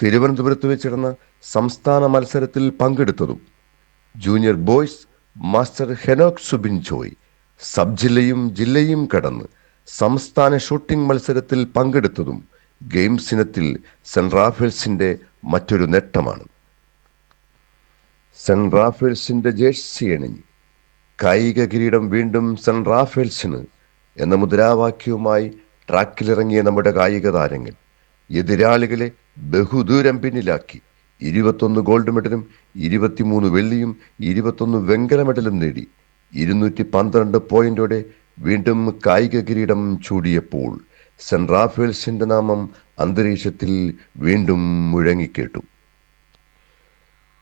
തിരുവനന്തപുരത്ത് വെച്ചിടുന്ന സംസ്ഥാന മത്സരത്തിൽ പങ്കെടുത്തതും junior boys master Henok Subin Joy sub ജില്ലയും ജില്ലയും കടന്ന് സംസ്ഥാന ഷൂട്ടിംഗ് മത്സരത്തിൽ പങ്കെടുത്തതും ഗെയിംസ് ഇനത്തിൽ സെൻറ് റാഫേൽസിൻ്റെ മറ്റൊരു നേട്ടമാണ്. സെൻറ് റാഫേൽസിൻ്റെ ജേഴ്സി അണിഞ്ഞ് കായിക കിരീടം വീണ്ടും സെൻറ് റാഫേൽസിന് എന്ന മുദ്രാവാക്യവുമായി ട്രാക്കിലിറങ്ങിയ നമ്മുടെ കായിക താരങ്ങൾ എതിരാളികളെ ബഹുദൂരം പിന്നിലാക്കി 21 ഗോൾഡ് മെഡലും 23 വെള്ളിയും 21 വെങ്കല മെഡലും നേടി 212 പോയിന്റോടെ വീണ്ടും കായിക കിരീടം ചൂടിയപ്പോൾ സെൻറ് റാഫേൽസിൻ്റെ നാമം അന്തരീക്ഷത്തിൽ വീണ്ടും മുഴങ്ങിക്കേട്ടു.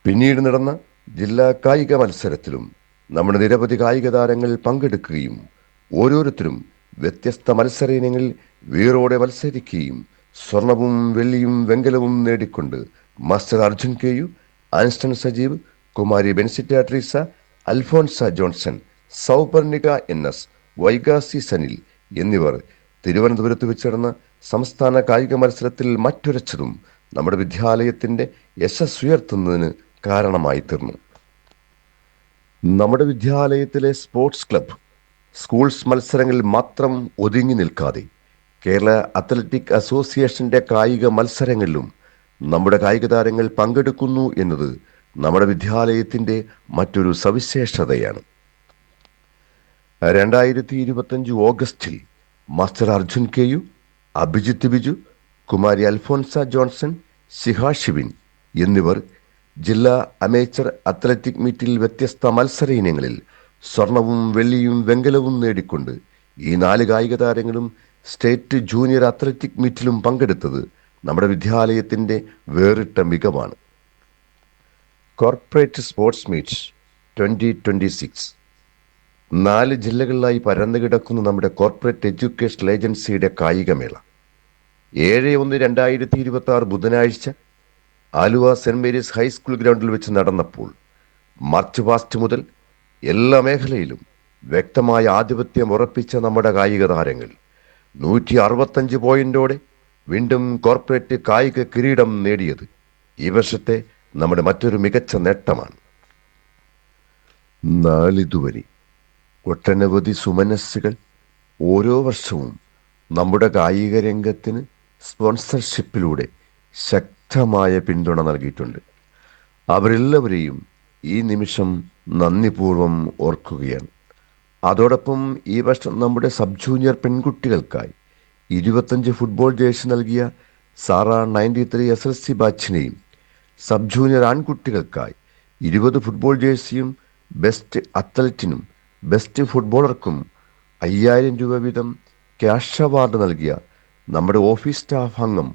പിന്നീട് നടന്ന ജില്ലാ കായിക മത്സരത്തിലും നമ്മുടെ നിരവധി കായിക താരങ്ങൾ പങ്കെടുക്കുകയും ഓരോരുത്തരും വ്യത്യസ്ത മത്സര ഇനങ്ങളിൽ വീറോടെ മത്സരിക്കുകയും സ്വർണവും വെള്ളിയും വെങ്കലവും നേടിക്കൊണ്ട് master Arjun KU, Anston Sajeev, Kumari Bensitta Treesa, Alphonsa Johnson, Souparnika NS, Vaigasi Sanil എന്നിവർ തിരുവനന്തപുരത്ത് വെച്ചിടന്ന സംസ്ഥാന കായിക മത്സരത്തിൽ മറ്റുരച്ചതും നമ്മുടെ വിദ്യാലയത്തിൻ്റെ യശസ് ഉയർത്തുന്നതിന് കാരണമായി തീർന്നു. നമ്മുടെ വിദ്യാലയത്തിലെ സ്പോർട്സ് ക്ലബ്ബ് സ്കൂൾസ് മത്സരങ്ങളിൽ മാത്രം ഒതുങ്ങി നിൽക്കാതെ കേരള അത്ലറ്റിക് അസോസിയേഷൻ്റെ കായിക മത്സരങ്ങളിലും നമ്മുടെ കായിക താരങ്ങൾ പങ്കെടുക്കുന്നു എന്നത് നമ്മുടെ വിദ്യാലയത്തിൻ്റെ മറ്റൊരു സവിശേഷതയാണ്. 2025 ഓഗസ്റ്റിൽ master Arjun KU, Abhijith Biju, Kumari Alphonsa Johnson, Shiha Shibin എന്നിവർ ജില്ലാ അമേച്ചർ അത്ലറ്റിക് മീറ്റിൽ വ്യത്യസ്ത മത്സര ഇനങ്ങളിൽ സ്വർണവും വെള്ളിയും വെങ്കലവും നേടിക്കൊണ്ട് ഈ 4 കായിക താരങ്ങളും സ്റ്റേറ്റ് ജൂനിയർ അത്ലറ്റിക് മീറ്റിലും പങ്കെടുത്തത് നമ്മുടെ വിദ്യാലയത്തിൻ്റെ വേറിട്ട മികവാണ്. കോർപ്പറേറ്റ് സ്പോർട്സ് മീറ്റ് 2026 4 ജില്ലകളിലായി പരന്നു കിടക്കുന്ന നമ്മുടെ കോർപ്പറേറ്റ് എഡ്യൂക്കേഷൻ ഏജൻസിയുടെ കായികമേള 7/1/2026 ബുധനാഴ്ച ആലുവ സെൻറ് മേരീസ് ഹൈസ്കൂൾ ഗ്രൗണ്ടിൽ വെച്ച് നടന്നപ്പോൾ മാർച്ച് പാസ്റ്റ് മുതൽ എല്ലാ മേഖലയിലും വ്യക്തമായ ആധിപത്യം ഉറപ്പിച്ച നമ്മുടെ കായിക താരങ്ങൾ 165 പോയിന്റോടെ വീണ്ടും കോർപ്പറേറ്റ് കായിക കിരീടം നേടിയത് ഈ വർഷത്തെ നമ്മുടെ മറ്റൊരു മികച്ച നേട്ടമാണ്. നാളിതുവരെ ഒട്ടനവധി സുമനസ്സുകൾ ഓരോ വർഷവും നമ്മുടെ കായിക രംഗത്തിന് സ്പോൺസർഷിപ്പിലൂടെ ശക്തമായ പിന്തുണ നൽകിയിട്ടുണ്ട്. അവരെല്ലാവരെയും ഈ നിമിഷം നന്ദിപൂർവ്വം ഓർക്കുകയാണ്. അതോടൊപ്പം ഈ വർഷം നമ്മുടെ സബ് ജൂനിയർ പെൺകുട്ടികൾക്കായി 25 ഫുട്ബോൾ ജേഴ്സി നൽകിയ സാറ 93 SLC ബാച്ചിനെയും സബ് ജൂനിയർ ആൺകുട്ടികൾക്കായി 20 ഫുട്ബോൾ ജേഴ്സിയും ബെസ്റ്റ് അത്ലറ്റിനും ബെസ്റ്റ് ഫുട്ബോളർക്കും 5000 രൂപ വീതം ക്യാഷ് അവാർഡ് നൽകിയ നമ്മുടെ ഓഫീസ് സ്റ്റാഫ് അംഗം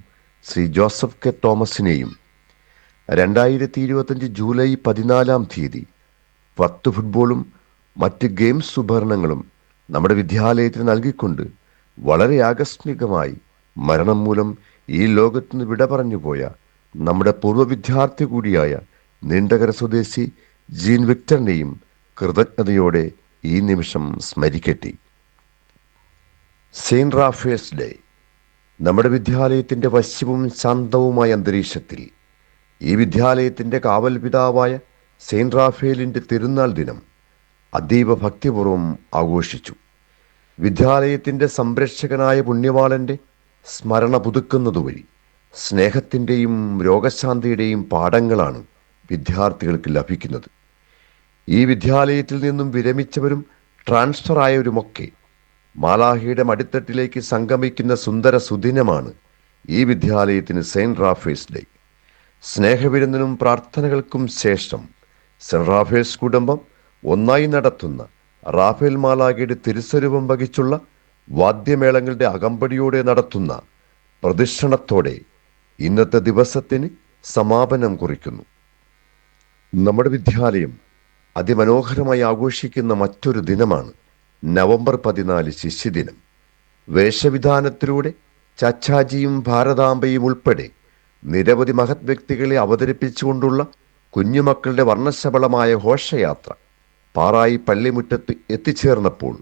ശ്രീ ജോസഫ് കെ തോമസിനെയും 2025 ജൂലൈ 14 10 ഫുട്ബോളും മറ്റ് ഗെയിംസ് ഉപകരണങ്ങളും നമ്മുടെ വിദ്യാലയത്തിന് നൽകിക്കൊണ്ട് വളരെ ആകസ്മികമായി മരണം മൂലം ഈ ലോകത്തുനിന്ന് വിട പറഞ്ഞുപോയ നമ്മുടെ പൂർവ്വ വിദ്യാർത്ഥി കൂടിയായ നീണ്ടകര സ്വദേശി ജീൻ വിക്ടറിനെയും കൃതജ്ഞതയോടെ ഈ നിമിഷം സ്മരിക്കട്ടെ. Saint Raphael's day. നമ്മുടെ വിദ്യാലയത്തിൻ്റെ വശ്യവും ശാന്തവുമായ അന്തരീക്ഷത്തിൽ ഈ വിദ്യാലയത്തിൻ്റെ കാവൽ പിതാവായ സെയിന്റ് റാഫേലിൻ്റെ തിരുനാൾ ദിനം അതീവ ഭക്തിപൂർവ്വം ആഘോഷിച്ചു. വിദ്യാലയത്തിൻ്റെ സംരക്ഷകനായ പുണ്യവാളൻ്റെ സ്മരണ പുതുക്കുന്നതുവഴി സ്നേഹത്തിൻ്റെയും രോഗശാന്തിയുടെയും പാഠങ്ങളാണ് വിദ്യാർത്ഥികൾക്ക് ലഭിക്കുന്നത്. ഈ വിദ്യാലയത്തിൽ നിന്നും വിരമിച്ചവരും ട്രാൻസ്ഫർ ആയവരുമൊക്കെ മാലാഹിയുടെ മടിത്തട്ടിലേക്ക് സംഗമിക്കുന്ന സുന്ദര സുദിനമാണ് ഈ വിദ്യാലയത്തിന് സെയിന്റ് റാഫേൽസ് ഡേ. സ്നേഹവിരുന്നിനും പ്രാർത്ഥനകൾക്കും ശേഷം സെന്റ് റാഫേൽസ് കുടുംബം ഒന്നായി നടത്തുന്ന റാഫേൽ മാലാഖയുടെ തിരുസ്വരൂപം വഹിച്ചുള്ള വാദ്യമേളങ്ങളുടെ അകമ്പടിയോടെ നടത്തുന്ന പ്രദക്ഷിണത്തോടെ ഇന്നത്തെ ദിവസത്തിന് സമാപനം കുറിക്കുന്നു. നമ്മുടെ വിദ്യാലയം അതിമനോഹരമായി ആഘോഷിക്കുന്ന മറ്റൊരു ദിനമാണ് നവംബർ 14 ശിശുദിനം. വേഷവിധാനത്തിലൂടെ ചച്ചാജിയും ഭാരതാംബയും ഉൾപ്പെടെ നിരവധി മഹത് വ്യക്തികളെ അവതരിപ്പിച്ചുകൊണ്ടുള്ള കുഞ്ഞുമക്കളുടെ വർണ്ണശബളമായ ഘോഷയാത്ര പാറായി പള്ളിമുറ്റത്ത് എത്തിച്ചേർന്നപ്പോൾ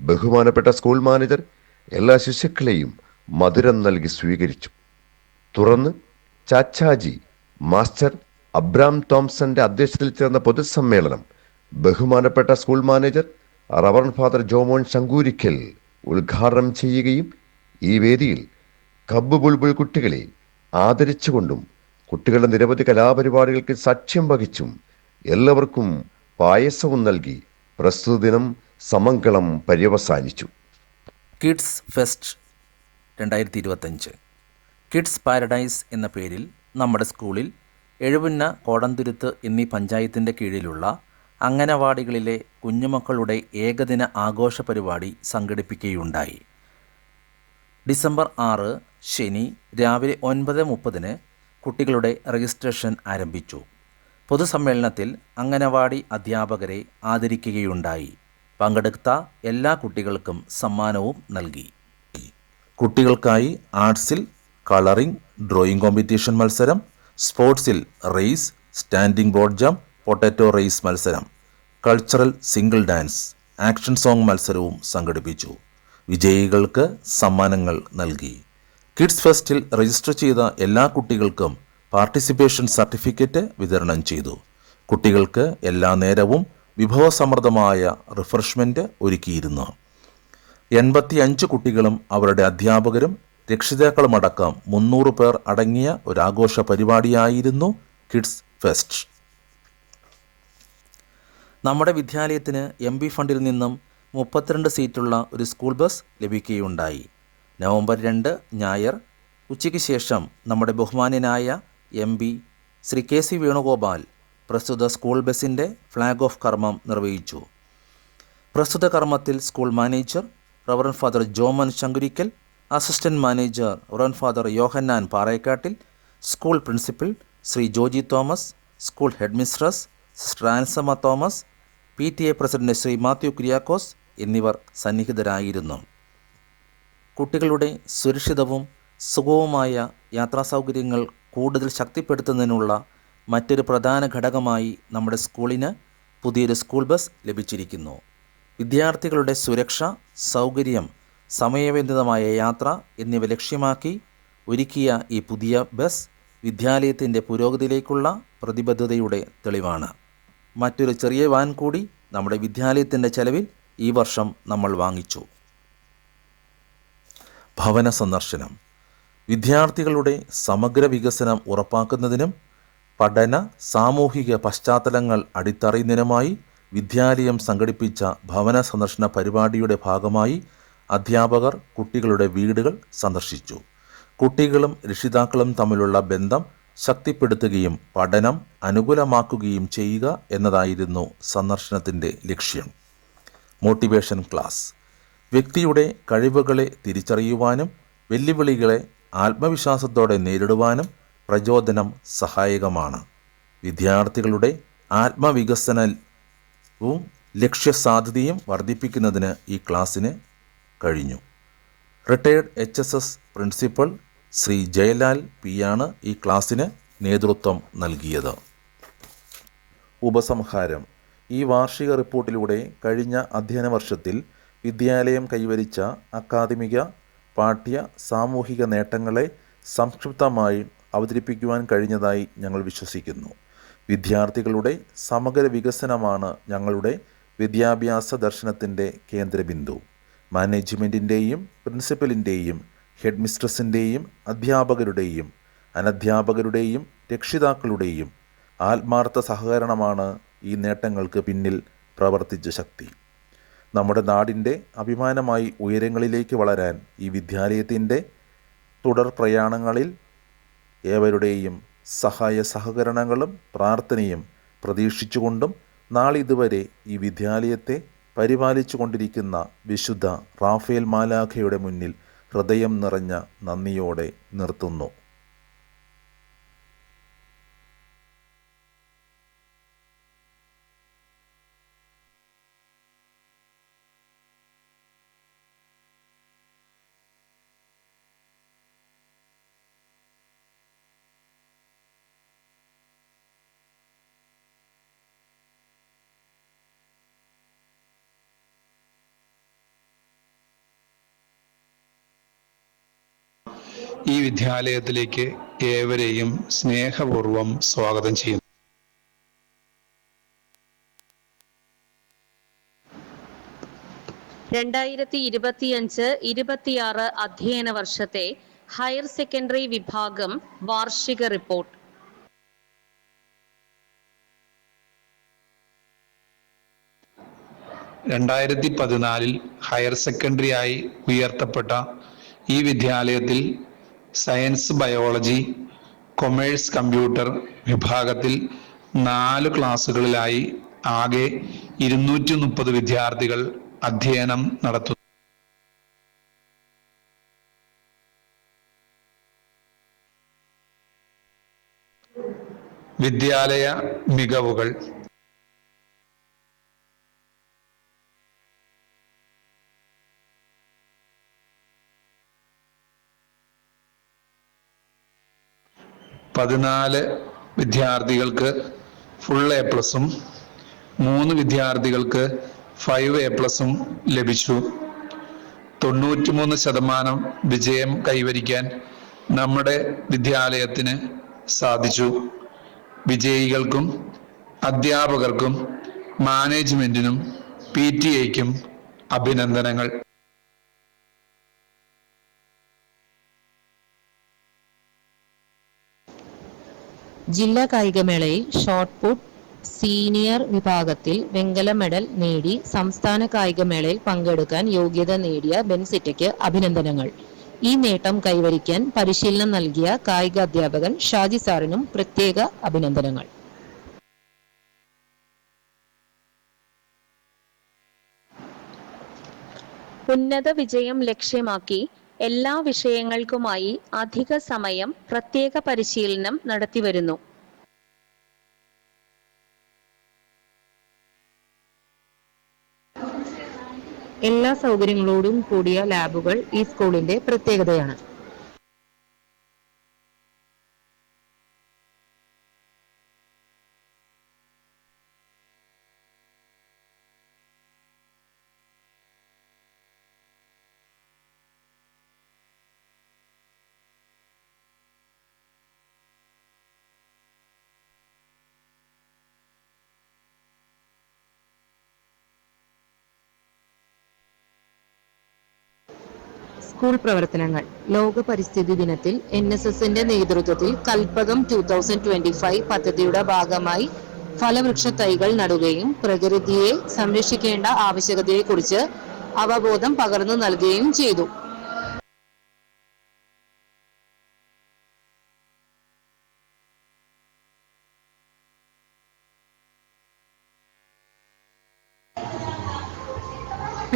ബഹുമാനപ്പെട്ട സ്കൂൾ മാനേജർ എല്ലാ ശിശുക്കളെയും മധുരം നൽകി സ്വീകരിച്ചു. തുടർന്ന് ചാച്ചാജി മാസ്റ്റർ അബ്രാം തോംസന്റെ അധ്യക്ഷതയിൽ ചേർന്ന പൊതുസമ്മേളനം ബഹുമാനപ്പെട്ട school manager reverend father Jomon Sankurickal ഉദ്ഘാടനം ചെയ്യുകയും ഈ വേദിയിൽ കബ്ബ് ബുൾബുൾ കുട്ടികളെ ആദരിച്ചുകൊണ്ടും കുട്ടികളുടെ നിരവധി കലാപരിപാടികൾക്ക് സാക്ഷ്യം വഹിച്ചും എല്ലാവർക്കും പായസവും നൽകി പ്രസ്തുത ദിനം സമംഗളം പര്യവസാനിച്ചു. Kids fest 2025. കിഡ്സ് പാരഡൈസ് എന്ന പേരിൽ നമ്മുടെ സ്കൂളിൽ എഴുപുന്ന, കോടന്തുരുത്ത് എന്നീ പഞ്ചായത്തിൻ്റെ കീഴിലുള്ള അംഗനവാടികളിലെ കുഞ്ഞുമക്കളുടെ ഏകദിന ആഘോഷ പരിപാടി സംഘടിപ്പിക്കുകയുണ്ടായി. ഡിസംബർ 6 ശനി രാവിലെ 9:30 കുട്ടികളുടെ രജിസ്ട്രേഷൻ ആരംഭിച്ചു. പൊതുസമ്മേളനത്തിൽ അംഗനവാടി അധ്യാപകരെ ആദരിക്കുകയുണ്ടായി. പങ്കെടുത്ത എല്ലാ കുട്ടികൾക്കും സമ്മാനവും നൽകി. കുട്ടികൾക്കായി ആർട്സിൽ കളറിംഗ്, ഡ്രോയിങ് കോമ്പറ്റീഷൻ മത്സരം, സ്പോർട്സിൽ race, standing board jump, potato race മത്സരം, cultural single dance, action song മത്സരവും സംഘടിപ്പിച്ചു. വിജയികൾക്ക് സമ്മാനങ്ങൾ നൽകി. കിഡ്സ് ഫെസ്റ്റിൽ രജിസ്റ്റർ ചെയ്ത എല്ലാ കുട്ടികൾക്കും പാർട്ടിസിപ്പേഷൻ സർട്ടിഫിക്കറ്റ് വിതരണം ചെയ്തു. കുട്ടികൾക്ക് എല്ലാ നേരവും വിഭവസമൃദ്ധമായ റിഫ്രഷ്മെൻറ്റ് ഒരുക്കിയിരുന്നു. 85 കുട്ടികളും അവരുടെ അധ്യാപകരും രക്ഷിതാക്കളുമടക്കം 300 പേർ അടങ്ങിയ ഒരാഘോഷ പരിപാടിയായിരുന്നു കിഡ്സ് ഫെസ്റ്റ്. നമ്മുടെ വിദ്യാലയത്തിന് MB ഫണ്ടിൽ നിന്നും 32 സീറ്റുള്ള ഒരു സ്കൂൾ ബസ് ലഭിക്കുകയുണ്ടായി. നവംബർ 2 ഞായർ ഉച്ചയ്ക്ക് ശേഷം നമ്മുടെ ബഹുമാന്യനായ MB ശ്രീ KC വേണുഗോപാൽ പ്രസ്തുത സ്കൂൾ ബസിൻ്റെ ഫ്ലാഗ് ഓഫ് കർമ്മം നിർവഹിച്ചു. പ്രസ്തുത കർമ്മത്തിൽ school manager reverend father Joman Sankurickal, assistant manager reverend father Yohannan Parekkattil, school principal Shri Joji Thomas, school head mistress sister Ansamma Thomas, PTA president Shri Mathew Kuriakose എന്നിവർ സന്നിഹിതരായിരുന്നു. കുട്ടികളുടെ സുരക്ഷിതവും സുഗമവുമായ യാത്രാസൗകര്യങ്ങൾ കൂടുതൽ ശക്തിപ്പെടുത്തുന്നതിനുള്ള മറ്റൊരു പ്രധാന ഘടകമായി നമ്മുടെ സ്കൂളിന് പുതിയൊരു സ്കൂൾ ബസ് ലഭിച്ചിരിക്കുന്നു. വിദ്യാർത്ഥികളുടെ സുരക്ഷ, സൗകര്യം സമയബന്ധിതമായ യാത്ര എന്നിവ ലക്ഷ്യമാക്കി ഒരുക്കിയ ഈ പുതിയ ബസ് വിദ്യാലയത്തിൻ്റെ പുരോഗതിയിലേക്കുള്ള പ്രതിബദ്ധതയുടെ തെളിവാണ്. മറ്റൊരു ചെറിയ വാൻ കൂടി നമ്മുടെ വിദ്യാലയത്തിൻ്റെ ചെലവിൽ ഈ വർഷം നമ്മൾ വാങ്ങിച്ചു. ഭവന സന്ദർശനം വിദ്യാർത്ഥികളുടെ സമഗ്ര വികസനം ഉറപ്പാക്കുന്നതിനും പഠന സാമൂഹിക പശ്ചാത്തലങ്ങൾ അടിത്തറയുന്നതിനുമായി വിദ്യാലയം സംഘടിപ്പിച്ച ഭവന സന്ദർശന പരിപാടിയുടെ ഭാഗമായി അധ്യാപകർ കുട്ടികളുടെ വീടുകൾ സന്ദർശിച്ചു. കുട്ടികളും രക്ഷിതാക്കളും തമ്മിലുള്ള ബന്ധം ശക്തിപ്പെടുത്തുകയും പഠനം അനുകൂലമാക്കുകയും ചെയ്യുക എന്നതായിരുന്നു സന്ദർശനത്തിൻ്റെ ലക്ഷ്യം. മോട്ടിവേഷൻ ക്ലാസ് വ്യക്തിയുടെ കഴിവുകളെ തിരിച്ചറിയുവാനും വെല്ലുവിളികളെ ആത്മവിശ്വാസത്തോടെ നേരിടുവാനും പ്രചോദനം സഹായകമാണ്. വിദ്യാർത്ഥികളുടെ ആത്മവികസനവും ലക്ഷ്യസാധ്യതയും വർദ്ധിപ്പിക്കുന്നതിന് ഈ ക്ലാസ്സിന് കഴിഞ്ഞു. Retired HSS principal Shri Jayalal P ആണ് ഈ ക്ലാസ്സിന് നേതൃത്വം നൽകിയത്. ഉപസംഹാരം ഈ വാർഷിക റിപ്പോർട്ടിലൂടെ കഴിഞ്ഞ അധ്യയന വർഷത്തിൽ വിദ്യാലയം കൈവരിച്ച അക്കാദമിക, പാഠ്യ, സാമൂഹിക നേട്ടങ്ങളെ സംക്ഷിപ്തമായി അവതരിപ്പിക്കുവാൻ കഴിഞ്ഞതായി ഞങ്ങൾ വിശ്വസിക്കുന്നു. വിദ്യാർത്ഥികളുടെ സമഗ്ര വികസനമാണ് ഞങ്ങളുടെ വിദ്യാഭ്യാസ ദർശനത്തിൻ്റെ കേന്ദ്രബിന്ദു. മാനേജ്മെൻറ്റിൻ്റെയും പ്രിൻസിപ്പലിൻ്റെയും ഹെഡ് മിസ്ട്രസിൻ്റെയും അധ്യാപകരുടെയും അനധ്യാപകരുടെയും രക്ഷിതാക്കളുടെയും ആത്മാർത്ഥ സഹകരണമാണ് ഈ നേട്ടങ്ങൾക്ക് പിന്നിൽ പ്രവർത്തിച്ച ശക്തി. നമ്മുടെ നാടിൻ്റെ അഭിമാനമായി ഉയരങ്ങളിലേക്ക് വളരാൻ ഈ വിദ്യാലയത്തിൻ്റെ തുടർ പ്രയാണങ്ങളിൽ ഏവരുടെയും സഹായ സഹകരണങ്ങളും പ്രാർത്ഥനയും പ്രതീക്ഷിച്ചുകൊണ്ടും നാളിതുവരെ ഈ വിദ്യാലയത്തെ പരിപാലിച്ചു കൊണ്ടിരിക്കുന്ന വിശുദ്ധ റാഫേൽ മാലാഖയുടെ മുന്നിൽ ഹൃദയം നിറഞ്ഞ നന്ദിയോടെ നിർത്തുന്നു. ഈ വിദ്യാലയത്തിലേക്ക് ഏവരെയും സ്നേഹപൂർവ്വം സ്വാഗതം ചെയ്യുന്നു. രണ്ടായിരത്തി 25-26 അധ്യയന വർഷത്തെ ഹയർ സെക്കൻഡറി വിഭാഗം വാർഷിക റിപ്പോർട്ട്. രണ്ടായിരത്തി 14 ഹയർ സെക്കൻഡറി ആയി ഉയർത്തപ്പെട്ട ഈ വിദ്യാലയത്തിൽ സയൻസ്, ബയോളജി, കൊമേഴ്സ്, കമ്പ്യൂട്ടർ വിഭാഗത്തിൽ 4 ക്ലാസുകളിലായി ആകെ 230 വിദ്യാർത്ഥികൾ അധ്യയനം നടത്തുന്നു. വിദ്യാലയ മികവുകൾ പതിനാല് വിദ്യാർത്ഥികൾക്ക് ഫുൾ A+ഉം 3 വിദ്യാർത്ഥികൾക്ക് 5 A+ഉം ലഭിച്ചു. 93% വിജയം കൈവരിക്കാൻ നമ്മുടെ വിദ്യാലയത്തിന് സാധിച്ചു. വിജയികൾക്കും അധ്യാപകർക്കും മാനേജ്മെന്റിനും PTA-ക്കും അഭിനന്ദനങ്ങൾ. ജില്ലാ കായികമേളയിൽ ഷോട്ട് പുട്ട് സീനിയർ വിഭാഗത്തിൽ വെങ്കല മെഡൽ നേടി സംസ്ഥാന കായികമേളയിൽ പങ്കെടുക്കാൻ യോഗ്യത നേടിയ ബെൻസിറ്റയ്ക്ക് അഭിനന്ദനങ്ങൾ. ഈ നേട്ടം കൈവരിക്കാൻ പരിശീലനം നൽകിയ കായിക അധ്യാപകൻ ഷാജി സാറിനും പ്രത്യേക അഭിനന്ദനങ്ങൾ. ഉന്നത വിജയം ലക്ഷ്യമാക്കി എല്ലാ വിഷയങ്ങൾക്കുമായി അധിക സമയം പ്രത്യേക പരിശീലനം നടത്തിവരുന്നു. എല്ലാ സൗകര്യങ്ങളോടും കൂടിയ ലാബുകൾ ഈ സ്കൂളിന്റെ പ്രത്യേകതയാണ്. സ്കൂൾ പ്രവർത്തനങ്ങൾ. ലോക പരിസ്ഥിതി ദിനത്തിൽ NSSന്റെ നേതൃത്വത്തിൽ കൽപ്പകം 2025 പദ്ധതിയുടെ ഭാഗമായി ഫലവൃക്ഷ തൈകൾ നടുകയും പ്രകൃതിയെ സംരക്ഷിക്കേണ്ട ആവശ്യകതയെക്കുറിച്ച് അവബോധം പകർന്നു നൽകുകയും ചെയ്തു.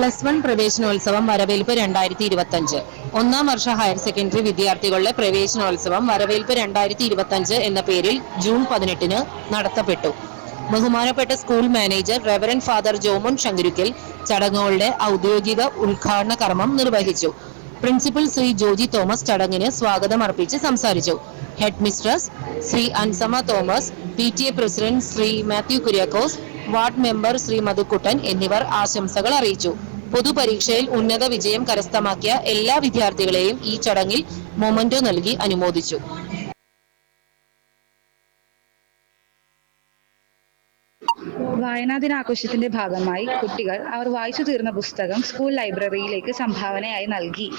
+1 പ്രവേശനോത്സവം വരവേൽപ്പ് 2025. ഒന്നാം വർഷ ഹയർ സെക്കൻഡറി വിദ്യാർത്ഥികളുടെ പ്രവേശനോത്സവം വരവേൽപ്പ് 2025 എന്ന പേരിൽ ജൂൺ 18 നടത്തപ്പെട്ടു. ബഹുമാനപ്പെട്ട school manager reverend father Jomon Sankurikkal ചടങ്ങുകളുടെ ഔദ്യോഗിക ഉദ്ഘാടന കർമ്മം നിർവഹിച്ചു. പ്രിൻസിപ്പൽ ശ്രീ ജോജി തോമസ് ചടങ്ങിന് സ്വാഗതം അർപ്പിച്ച് സംസാരിച്ചു. Head mistress Shri Ansamma Thomas, PTA president Shri Mathew Kuriakose, ward member Shri Madhukuttan എന്നിവർ ആശംസകൾ അറിയിച്ചു. പൊതുപരീക്ഷയിൽ ഉന്നത വിജയം കരസ്ഥമാക്കിയ എല്ലാ വിദ്യാർത്ഥികളെയും ഈ ചടങ്ങിൽ മൊമന്റോ നൽകി അനുമോദിച്ചു. വായനാ ദിനാഘോഷത്തിന്റെ ഭാഗമായി കുട്ടികൾ അവർ വായിച്ചു തീർന്ന പുസ്തകം സ്കൂൾ ലൈബ്രറിയിലേക്ക് സംഭാവനയായി നൽകി.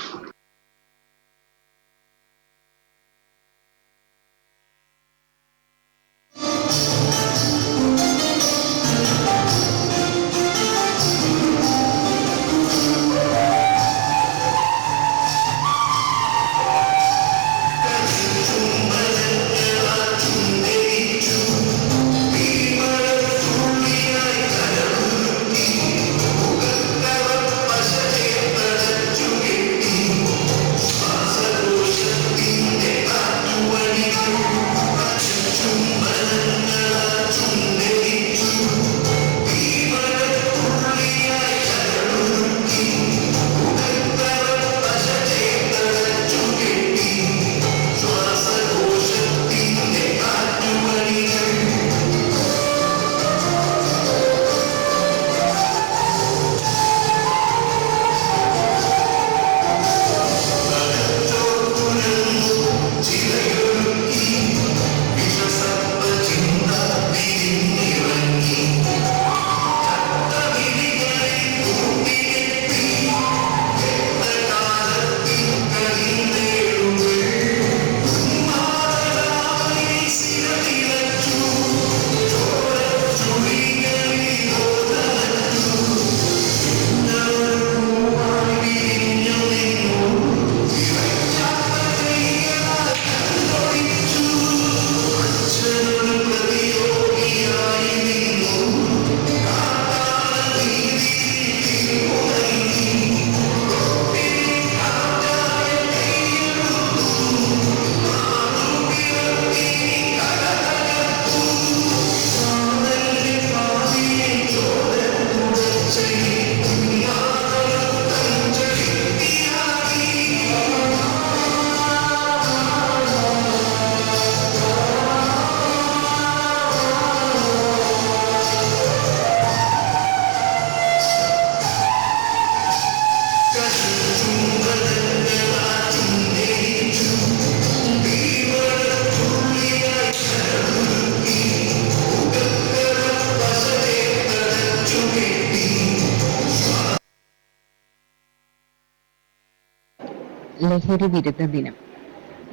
ലഹരി വിരുദ്ധ ദിനം.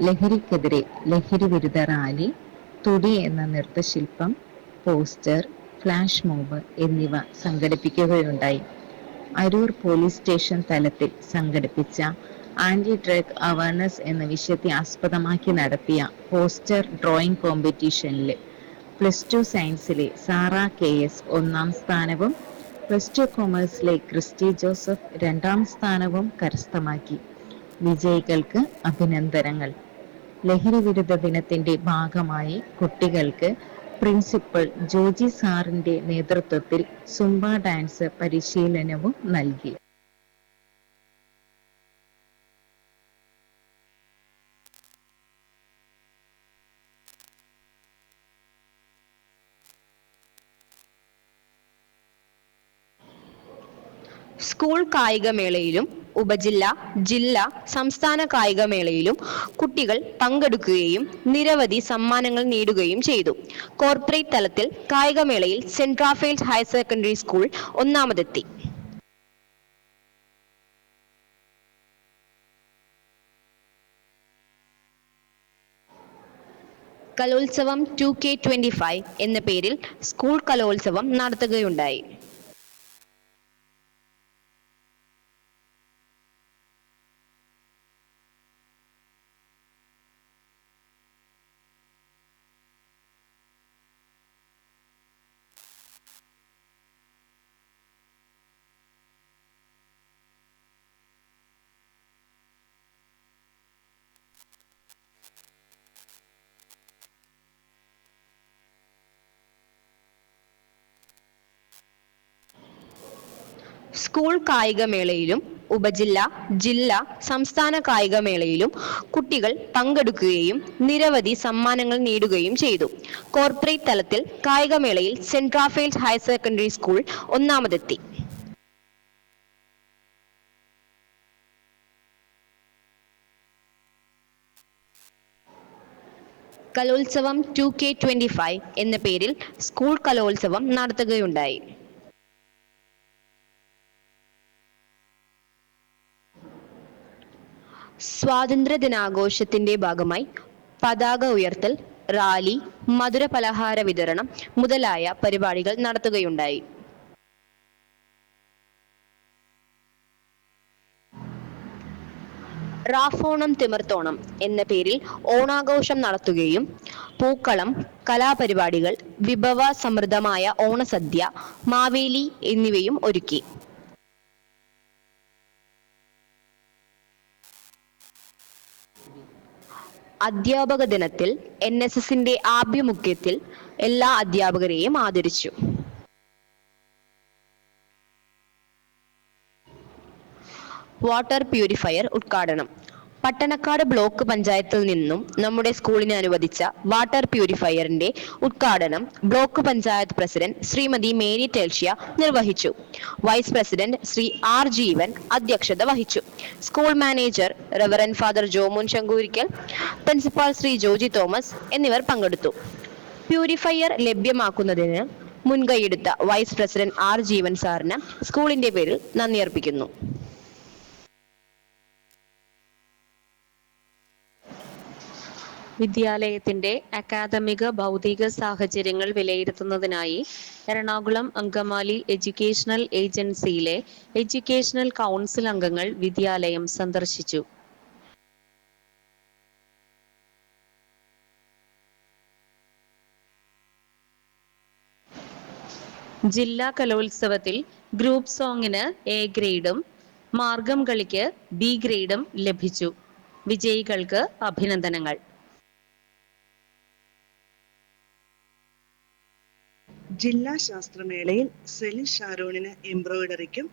ലഹരിക്കെതിരെ ലഹരി വിരുദ്ധ റാലി, തുടി എന്ന നൃത്തശില്പം, പോസ്റ്റർ, ഫ്ലാഷ് മോബ് എന്നിവ സംഘടിപ്പിക്കുകയുണ്ടായി. അരൂർ പോലീസ് സ്റ്റേഷൻ തലത്തിൽ സംഘടിപ്പിച്ച ആന്റി ഡ്രഗ് അവയർനെസ് എന്ന വിഷയത്തെ ആസ്പദമാക്കി നടത്തിയ പോസ്റ്റർ ഡ്രോയിങ് കോമ്പറ്റീഷനിൽ +2 സയൻസിലെ സാറ KS 1ാം സ്ഥാനവും +2 കൊമേഴ്സിലെ ക്രിസ്റ്റി ജോസഫ് 2ാം സ്ഥാനവും കരസ്ഥമാക്കി. വിജയികൾക്ക് അഭിനന്ദനങ്ങൾ. ലഹരി വിരുദ്ധ ദിനത്തിന്റെ ഭാഗമായി കുട്ടികൾക്ക് പ്രിൻസിപ്പൽ ജോജി സാറിന്റെ നേതൃത്വത്തിൽ സുംബ ഡാൻസ് പരിശീലനവും നൽകി. സ്കൂൾ കായികമേളയിലും ഉപജില്ലാ, ജില്ലാ, സംസ്ഥാന കായികമേളയിലും കുട്ടികൾ പങ്കെടുക്കുകയും നിരവധി സമ്മാനങ്ങൾ നേടുകയും ചെയ്തു. കോർപ്പറേറ്റ് തലത്തിൽ കായികമേളയിൽ saint Raphael's higher secondary school ഒന്നാമതെത്തി. കലോത്സവം 2K25 എന്ന പേരിൽ സ്കൂൾ കലോത്സവം നടത്തുകയുണ്ടായി. സ്കൂൾ കായികമേളയിലും ഉപജില്ലാ, ജില്ലാ, സംസ്ഥാന കായികമേളയിലും കുട്ടികൾ പങ്കെടുക്കുകയും നിരവധി സമ്മാനങ്ങൾ നേടുകയും ചെയ്തു. കോർപ്പറേറ്റ് തലത്തിൽ കായികമേളയിൽ saint Raphael's higher secondary school ഒന്നാമതെത്തി. കലോത്സവം 2K25 എന്ന പേരിൽ സ്കൂൾ കലോത്സവം നടത്തുകയുണ്ടായി. സ്വാതന്ത്ര്യ ദിനാഘോഷത്തിന്റെ ഭാഗമായി പതാക ഉയർത്തൽ, റാലി, മധുര പലഹാര വിതരണം മുതലായ പരിപാടികൾ നടത്തുകയുണ്ടായി. റാഫോണം തിമിർത്തോണം എന്ന പേരിൽ ഓണാഘോഷം നടത്തുകയും പൂക്കളം, കലാപരിപാടികൾ, വിഭവ സമൃദ്ധമായ ഓണസദ്യ, മാവേലി എന്നിവയും ഒരുക്കി. അധ്യാപക ദിനത്തിൽ NSSന്റെ ആഭിമുഖ്യത്തിൽ എല്ലാ അധ്യാപകരെയും ആദരിച്ചു. വാട്ടർ പ്യൂരിഫയർ ഉദ്ഘാടനം. പട്ടണക്കാട് ബ്ലോക്ക് പഞ്ചായത്തിൽ നിന്നും നമ്മുടെ സ്കൂളിന് അനുവദിച്ച വാട്ടർ പ്യൂരിഫയറിന്റെ ഉദ്ഘാടനം block panchayat president Shrimati Mary Telshya നിർവഹിച്ചു. Vice president Shri R. Jeevan അധ്യക്ഷത വഹിച്ചു. School manager reverend father Jomon Sankurickal, principal Shri Joji Thomas എന്നിവർ പങ്കെടുത്തു. പ്യൂരിഫയർ ലഭ്യമാക്കുന്നതിന് മുൻകൈയെടുത്ത വൈസ് പ്രസിഡന്റ് R. ജീവൻ സാറിന് സ്കൂളിന്റെ പേരിൽ നന്ദി അർപ്പിക്കുന്നു. വിദ്യാലയത്തിന്റെ അക്കാദമിക ഭൗതിക സാഹചര്യങ്ങൾ വിലയിരുത്തുന്നതിനായി എറണാകുളം അങ്കമാലി എഡ്യൂക്കേഷണൽ ഏജൻസിയിലെ എഡ്യൂക്കേഷണൽ കൗൺസിൽ അംഗങ്ങൾ വിദ്യാലയം സന്ദർശിച്ചു. ജില്ലാ കലോത്സവത്തിൽ ഗ്രൂപ്പ് സോങ്ങിന് A ഗ്രേഡും മാർഗം കളിക്ക് B ഗ്രേഡും ലഭിച്ചു. വിജയികൾക്ക് അഭിനന്ദനങ്ങൾ. ജില്ലാ ശാസ്ത്രമേളയിൽ സെലിൻ ഷാരോണിന് എംബ്രോയിഡറിക്കും,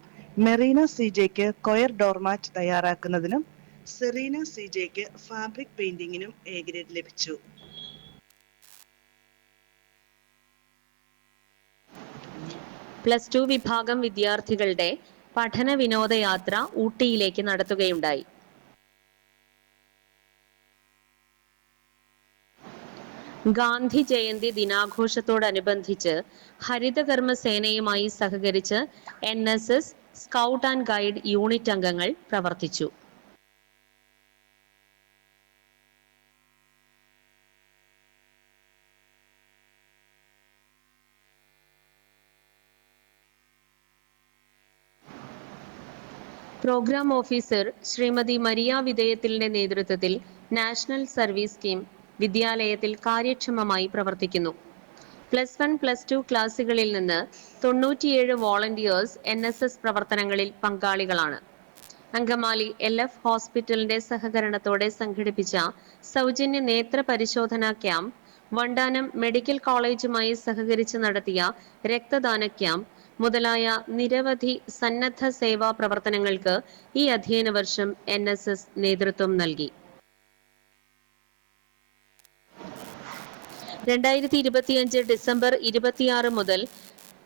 മെറീന CJക്ക് കൊയർ ഡോർമാറ്റ് തയ്യാറാക്കുന്നതിനും, സെറീന CJക്ക് ഫാബ്രിക് പെയിന്റിങ്ങിനും A ഗ്രേഡ് ലഭിച്ചു. +2 വിഭാഗം വിദ്യാർത്ഥികളുടെ പഠന വിനോദയാത്ര ഊട്ടിയിലേക്ക് നടത്തുകയുണ്ടായി. ഗാന്ധി ജയന്തി ദിനാഘോഷത്തോടനുബന്ധിച്ച് ഹരിതകർമ്മ സേനയുമായി സഹകരിച്ച് NSS scout and guide unit അംഗങ്ങൾ പ്രവർത്തിച്ചു. പ്രോഗ്രാം ഓഫീസർ ശ്രീമതി മരിയ വിധേയത്തിലിന്റെ നേതൃത്വത്തിൽ നാഷണൽ സർവീസ് സ്കീം വിദ്യാലയത്തിൽ കാര്യക്ഷമമായി പ്രവർത്തിക്കുന്നു. +1, +2 ക്ലാസുകളിൽ നിന്ന് 97 വോളണ്ടിയേഴ്സ് NSS പ്രവർത്തനങ്ങളിൽ പങ്കാളികളാണ്. അങ്കമാലി LF ഹോസ്പിറ്റലിന്റെ സഹകരണത്തോടെ സംഘടിപ്പിച്ച സൗജന്യ നേത്ര പരിശോധനാ ക്യാമ്പ്, വണ്ടാനം മെഡിക്കൽ കോളേജുമായി സഹകരിച്ച് നടത്തിയ രക്തദാന ക്യാമ്പ് മുതലായ നിരവധി സന്നദ്ധ സേവാ പ്രവർത്തനങ്ങൾക്ക് ഈ അധ്യയന വർഷം NSS നേതൃത്വം നൽകി. 2025 ഡിസംബർ 26 മുതൽ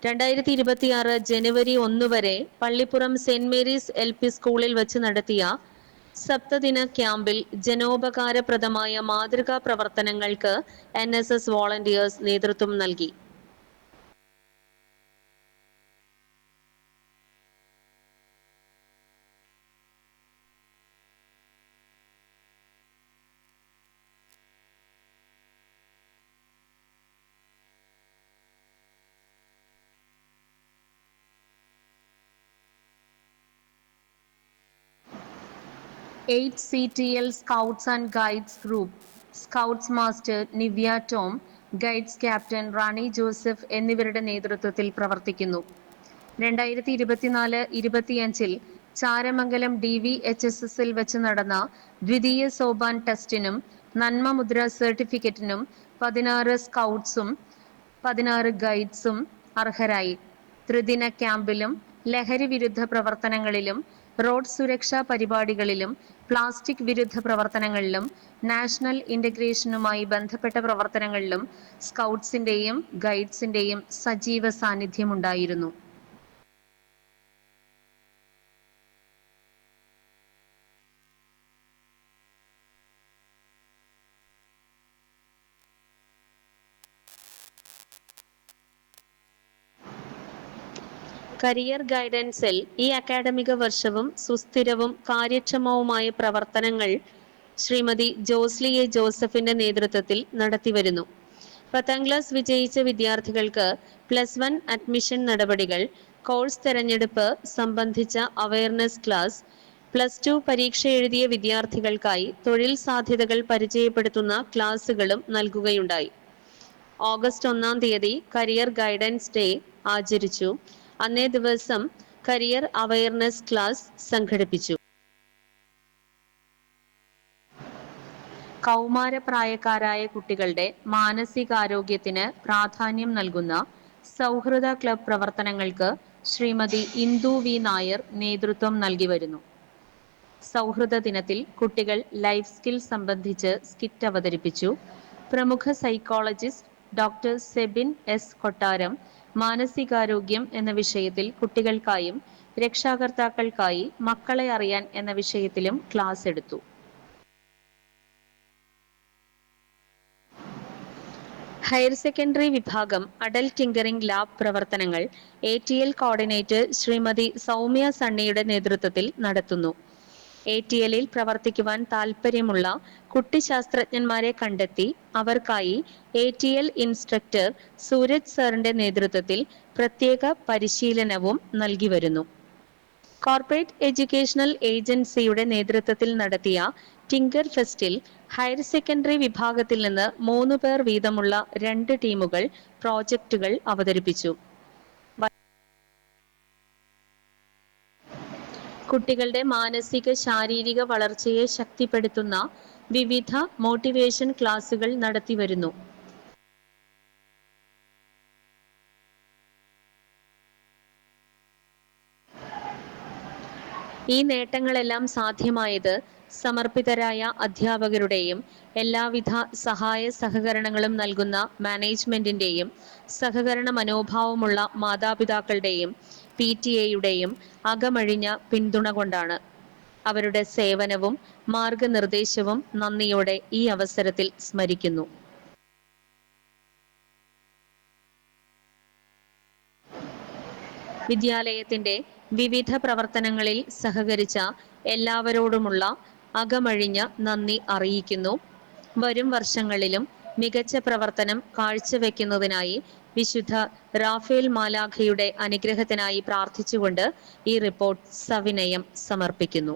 2026 ജനുവരി 1 വരെ പള്ളിപ്പുറം സെന്റ് മേരീസ് LP സ്കൂളിൽ വച്ച് നടത്തിയ സപ്തദിന ക്യാമ്പിൽ ജനോപകാരപ്രദമായ മാതൃകാ പ്രവർത്തനങ്ങൾക്ക് NSS വോളണ്ടിയേഴ്സ് നേതൃത്വം നൽകി. 8 CTL Scouts and Guides Group, scouts master Nivya Tom, guides captain Rani Joseph എന്നിവരുടെ നേതൃത്വത്തിൽ പ്രവർത്തിക്കുന്നു. 2024-25 ചാരമംഗലം DVHSSൽ വെച്ച് നടന്ന ദ്വിതീയ സോപാൻ ടെസ്റ്റിനും നന്മ മുദ്ര സർട്ടിഫിക്കറ്റിനും 16 സ്കൗട്ട്സും 16 ഗൈഡ്സും അർഹരായി. ത്രിദിന ക്യാമ്പിലും ലഹരി വിരുദ്ധ പ്രവർത്തനങ്ങളിലും റോഡ് സുരക്ഷാ പരിപാടികളിലും പ്ലാസ്റ്റിക് വിരുദ്ധ പ്രവർത്തനങ്ങളിലും നാഷണൽ ഇന്റഗ്രേഷനുമായി ബന്ധപ്പെട്ട പ്രവർത്തനങ്ങളിലും സ്കൗട്ട്സിന്റെയും ഗൈഡ്സിന്റെയും സജീവ സാന്നിധ്യമുണ്ടായിരുന്നു. കരിയർ ഗൈഡൻസിൽ ഈ അക്കാഡമിക വർഷവും സുസ്ഥിരവും കാര്യക്ഷമവുമായ പ്രവർത്തനങ്ങൾ ശ്രീമതി ജോസ്ലി എ ജോസഫിന്റെ നേതൃത്വത്തിൽ നടത്തിവരുന്നു. 10ാം ക്ലാസ് വിജയിച്ച വിദ്യാർത്ഥികൾക്ക് +1 അഡ്മിഷൻ നടപടികൾ, കോഴ്സ് തെരഞ്ഞെടുപ്പ് സംബന്ധിച്ച അവയർനെസ് ക്ലാസ്, +2 പരീക്ഷ എഴുതിയ വിദ്യാർത്ഥികൾക്കായി തൊഴിൽ സാധ്യതകൾ പരിചയപ്പെടുത്തുന്ന ക്ലാസുകളും നൽകുകയുണ്ടായി. ഓഗസ്റ്റ് 1-ാം തീയതി കരിയർ ഗൈഡൻസ് ഡേ ആചരിച്ചു. അന്നേ ദിവസം കരിയർ അവയർനെസ് ക്ലാസ് സംഘടിപ്പിച്ചു. കൗമാരപ്രായക്കാരായ കുട്ടികളുടെ മാനസികാരോഗ്യത്തിന് പ്രാധാന്യം നൽകുന്ന സൗഹൃദ ക്ലബ് പ്രവർത്തനങ്ങൾക്ക് ശ്രീമതി ഇന്ദു വി നായർ നേതൃത്വം നൽകി വരുന്നു. സൗഹൃദ ദിനത്തിൽ കുട്ടികൾ ലൈഫ് സ്കിൽ സംബന്ധിച്ച് സ്കിറ്റ് അവതരിപ്പിച്ചു. പ്രമുഖ സൈക്കോളജിസ്റ്റ് ഡോക്ടർ സെബിൻ എസ് കൊട്ടാരം മാനസികാരോഗ്യം എന്ന വിഷയത്തിൽ കുട്ടികൾക്കായും രക്ഷാകർത്താക്കൾക്കായി മക്കളെ അറിയാൻ എന്ന വിഷയത്തിലും ക്ലാസ് എടുത്തു. ഹയർ സെക്കൻഡറി വിഭാഗം അഡൽട്ട് ടിങ്കറിംഗ് ലാബ് പ്രവർത്തനങ്ങൾ ATL കോർഡിനേറ്റർ ശ്രീമതി സൗമ്യ സണ്ണിയുടെ നേതൃത്വത്തിൽ നടത്തുന്നു. ATLൽ പ്രവർത്തിക്കുവാൻ താൽപ്പര്യമുള്ള കുട്ടിശാസ്ത്രജ്ഞന്മാരെ കണ്ടെത്തി അവർക്കായി ATL ഇൻസ്ട്രക്ടർ സൂരജ് സാറിന്റെ നേതൃത്വത്തിൽ പ്രത്യേക പരിശീലനവും നൽകി വരുന്നു. കോർപ്പറേറ്റ് എഡ്യൂക്കേഷണൽ ഏജൻസിയുടെ നേതൃത്വത്തിൽ നടത്തിയ ടിങ്കർ ഫെസ്റ്റിൽ ഹയർ സെക്കൻഡറി വിഭാഗത്തിൽ നിന്ന് 3 പേർ വീതമുള്ള 2 ടീമുകൾ പ്രോജക്റ്റുകൾ അവതരിപ്പിച്ചു. കുട്ടികളുടെ മാനസിക ശാരീരിക വളർച്ചയെ ശക്തിപ്പെടുത്തുന്ന വിവിധ മോട്ടിവേഷൻ ക്ലാസുകൾ നടത്തിവരുന്നു. ഈ നേട്ടങ്ങളെല്ലാം സാധ്യമായത് സമർപ്പിതരായ അധ്യാപകരുടെയും എല്ലാവിധ സഹായ സഹകരണങ്ങളും നൽകുന്ന മാനേജ്മെന്റിന്റെയും സഹകരണ മനോഭാവമുള്ള മാതാപിതാക്കളുടെയും PTA-യുടെയും അകമഴിഞ്ഞ പിന്തുണ കൊണ്ടാണ്. അവരുടെ സേവനവും മാർഗനിർദ്ദേശവും നന്ദിയോടെ ഈ അവസരത്തിൽ സ്മരിക്കുന്നു. വിദ്യാലയത്തിന്റെ വിവിധ പ്രവർത്തനങ്ങളിൽ സഹകരിച്ച എല്ലാവരോടുമുള്ള അകമഴിഞ്ഞ നന്ദി അറിയിക്കുന്നു. വരും വർഷങ്ങളിലും മികച്ച പ്രവർത്തനം കാഴ്ചവെക്കുന്നതിനായി വിശുദ്ധ റാഫേൽ മാലാഖയുടെ അനുഗ്രഹത്തിനായി പ്രാർത്ഥിച്ചുകൊണ്ട് ഈ റിപ്പോർട്ട് സവിനയം സമർപ്പിക്കുന്നു.